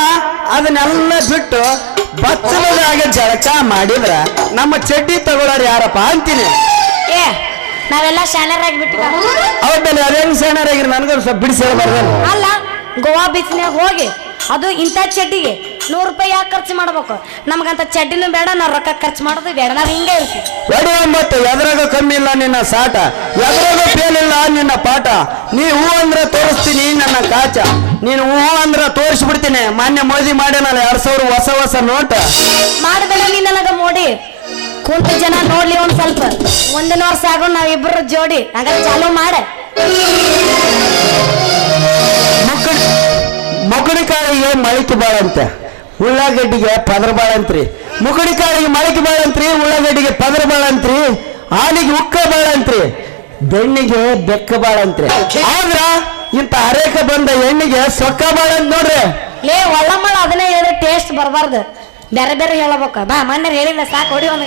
ಅದನ್ನೆಲ್ಲ ಬಿಟ್ಟು ಬಚ್ಚಲಾಗ ಜಳಕ ಮಾಡಿದ್ರ ನಮ್ಮ ಚಡ್ಡಿ ತಗೊಳ್ಳೋರು ಯಾರಪ್ಪ ಅಂತೀನಿ. ಏ ನಾವೆಲ್ಲ ಶಾಣರ್ ಆಗಿಬಿಟ್ಟಿವ. ಹೌದಲ್ಲ, ಅದೇನು ಶಾಣರ್ ಆಗಿರಿ, ನನಗೂ ಸ್ವಲ್ಪ ಬಿಡಿಸಿ ಹೇಳ್ಬಾರ್ದು. ಅಲ್ಲ, ಗೋವಾ ಬೀಚ್ನಾಗ ಹೋಗಿ ಅದು ಇಂಥ ಚಡ್ಡಿಗೆ 100 ರೂಪಾಯಿ ಯಾಕೆ ಖರ್ಚು ಮಾಡ್ಬೇಕು? ನಮ್ಗಂತ ಚಡ್ಡಿನೂ ಬೇಡ, ನಾವು ರೊಕ್ಕ ಖರ್ಚು ಮಾಡೋದು ಬೇಡ, ನಾವು ಹಿಂಗೆ ಇರ್ತೀವಿ. ಒಡಿ ಒಂಬತ್ತು, ಎದ್ರಾಗ ಕಮ್ಮಿ ಇಲ್ಲ ನಿನ್ನ ಸಾಟ, ಎದ್ರಾಗ ಫೇಲ್ ಇಲ್ಲ ನಿನ್ನ ಪಾಠ. ನೀ ಹೂ ಅಂದ್ರೆ ತೋರಿಸ್ತೀನಿ ನನ್ನ ಕಾಚ, ನೀನು ಹೂ ಅಂದ್ರೆ ತೋರಿಸ್ಬಿಡ್ತೀನಿ. ಮಾನ್ಯ ಮೋದಿ ಮಾಡ್ಯಾನಲ್ಲ 2000 ಹೊಸ ನೋಟ. ಮಾಡಬೇಡ ನೀ ನನಗ ಮೋಡಿ. ಕುಂತ ಜನ ನೋಡ್ಲಿ ಒಂದ್ ಸ್ವಲ್ಪ. ಮುಂದಿನ ವರ್ಷ ಆಗೋ ನಾವಿಬ್ರು ಜೋಡಿ. ಹಾಗಾದ್ರೆ ಚಾಲು ಮಾಡೆ. ಮುಗುಡಿ ಕಾಳಿಗೆ ಮಳಿಕೆ ಬಾಳಂತೆ, ಉಳ್ಳಾಗಡ್ಡಿಗೆ ಪದರ ಬಾಳಂತ್ರಿ. ಮುಗುಡಿ ಕಾಳಿಗೆ ಮಳಿಕೆ ಬಾಳಂತ್ರಿ, ಉಳ್ಳಾಗಡ್ಡಿಗೆ ಪದರ ಬಾಳಂತ್ರಿ, ಹಾಲಿಗೆ ಉಕ್ಕ ಬಾಳಂತ್ರಿ, ಬೆಣ್ಣಿಗೆ ಬೆಕ್ಕ ಬಾಳಂತ್ರಿ. ಆದ್ರ ಇಂತ ಅರೇಕ ಬಂದ ಎಣ್ಣಿಗೆ ಸೊಕ್ಕ ಬಾಳಂತ ನೋಡ್ರಿ. ಲೇ ಒಳ್ಳಮ್ಮಳ ಅದನ್ನೇ ಹೇಳಿ ಟೇಸ್ಟ್ ಬರಬಾರ್ದು, ಬೇರೆ ಬೇರೆ ಹೇಳಬೇಕ. ಬಾ ಮಣ್ಣರ್ ಹೇಳಿಲ್ಲ ಸಾಕು, ಹೊಡಿ ಒಂದ್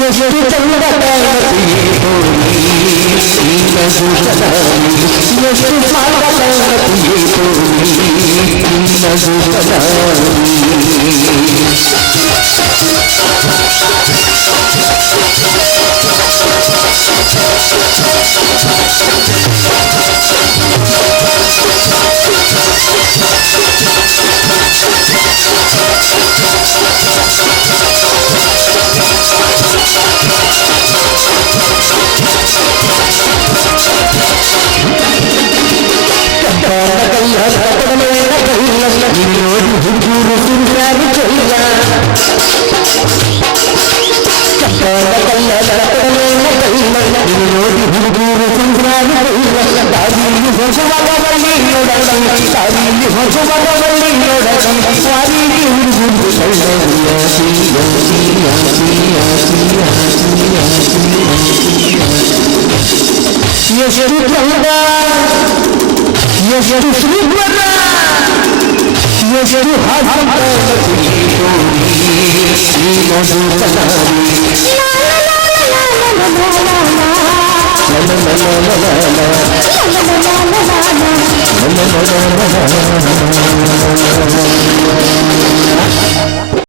ಎಷ್ಟು ಚಂದ ಕಾಣುತ್ತೀಯೇ ತೋರಿ ಈ ನಗುತ್ತಲಾಗಿ ಎಷ್ಟು ಚಂದ ಕಾಣುತ್ತೀಯೇ ತೋರಿ ಈ ನಗುತ್ತಲಾಗಿ ನೋಡಿ ಹುಡುಗರು ಸುಂದರ ಚೊಲ್ಲ ನೋಡಿ ಹುಡುಗರು ಸುಂದರ ದಾರಿಯಲ್ಲಿ ಹೊಸವಾಗಲಿ ನೋಡಲಿ ದಾರಿಯಲ್ಲಿ ಹೊಸವಾಗಲಿ ನೋಡಲಿ ಸಾರಿಗೆ ಹುಡುಗರು ಎಷ್ಟು ಚಂದ ಎಷ್ಟು ಸುಂದರ ಎಷ್ಟು ಹಾಗೆ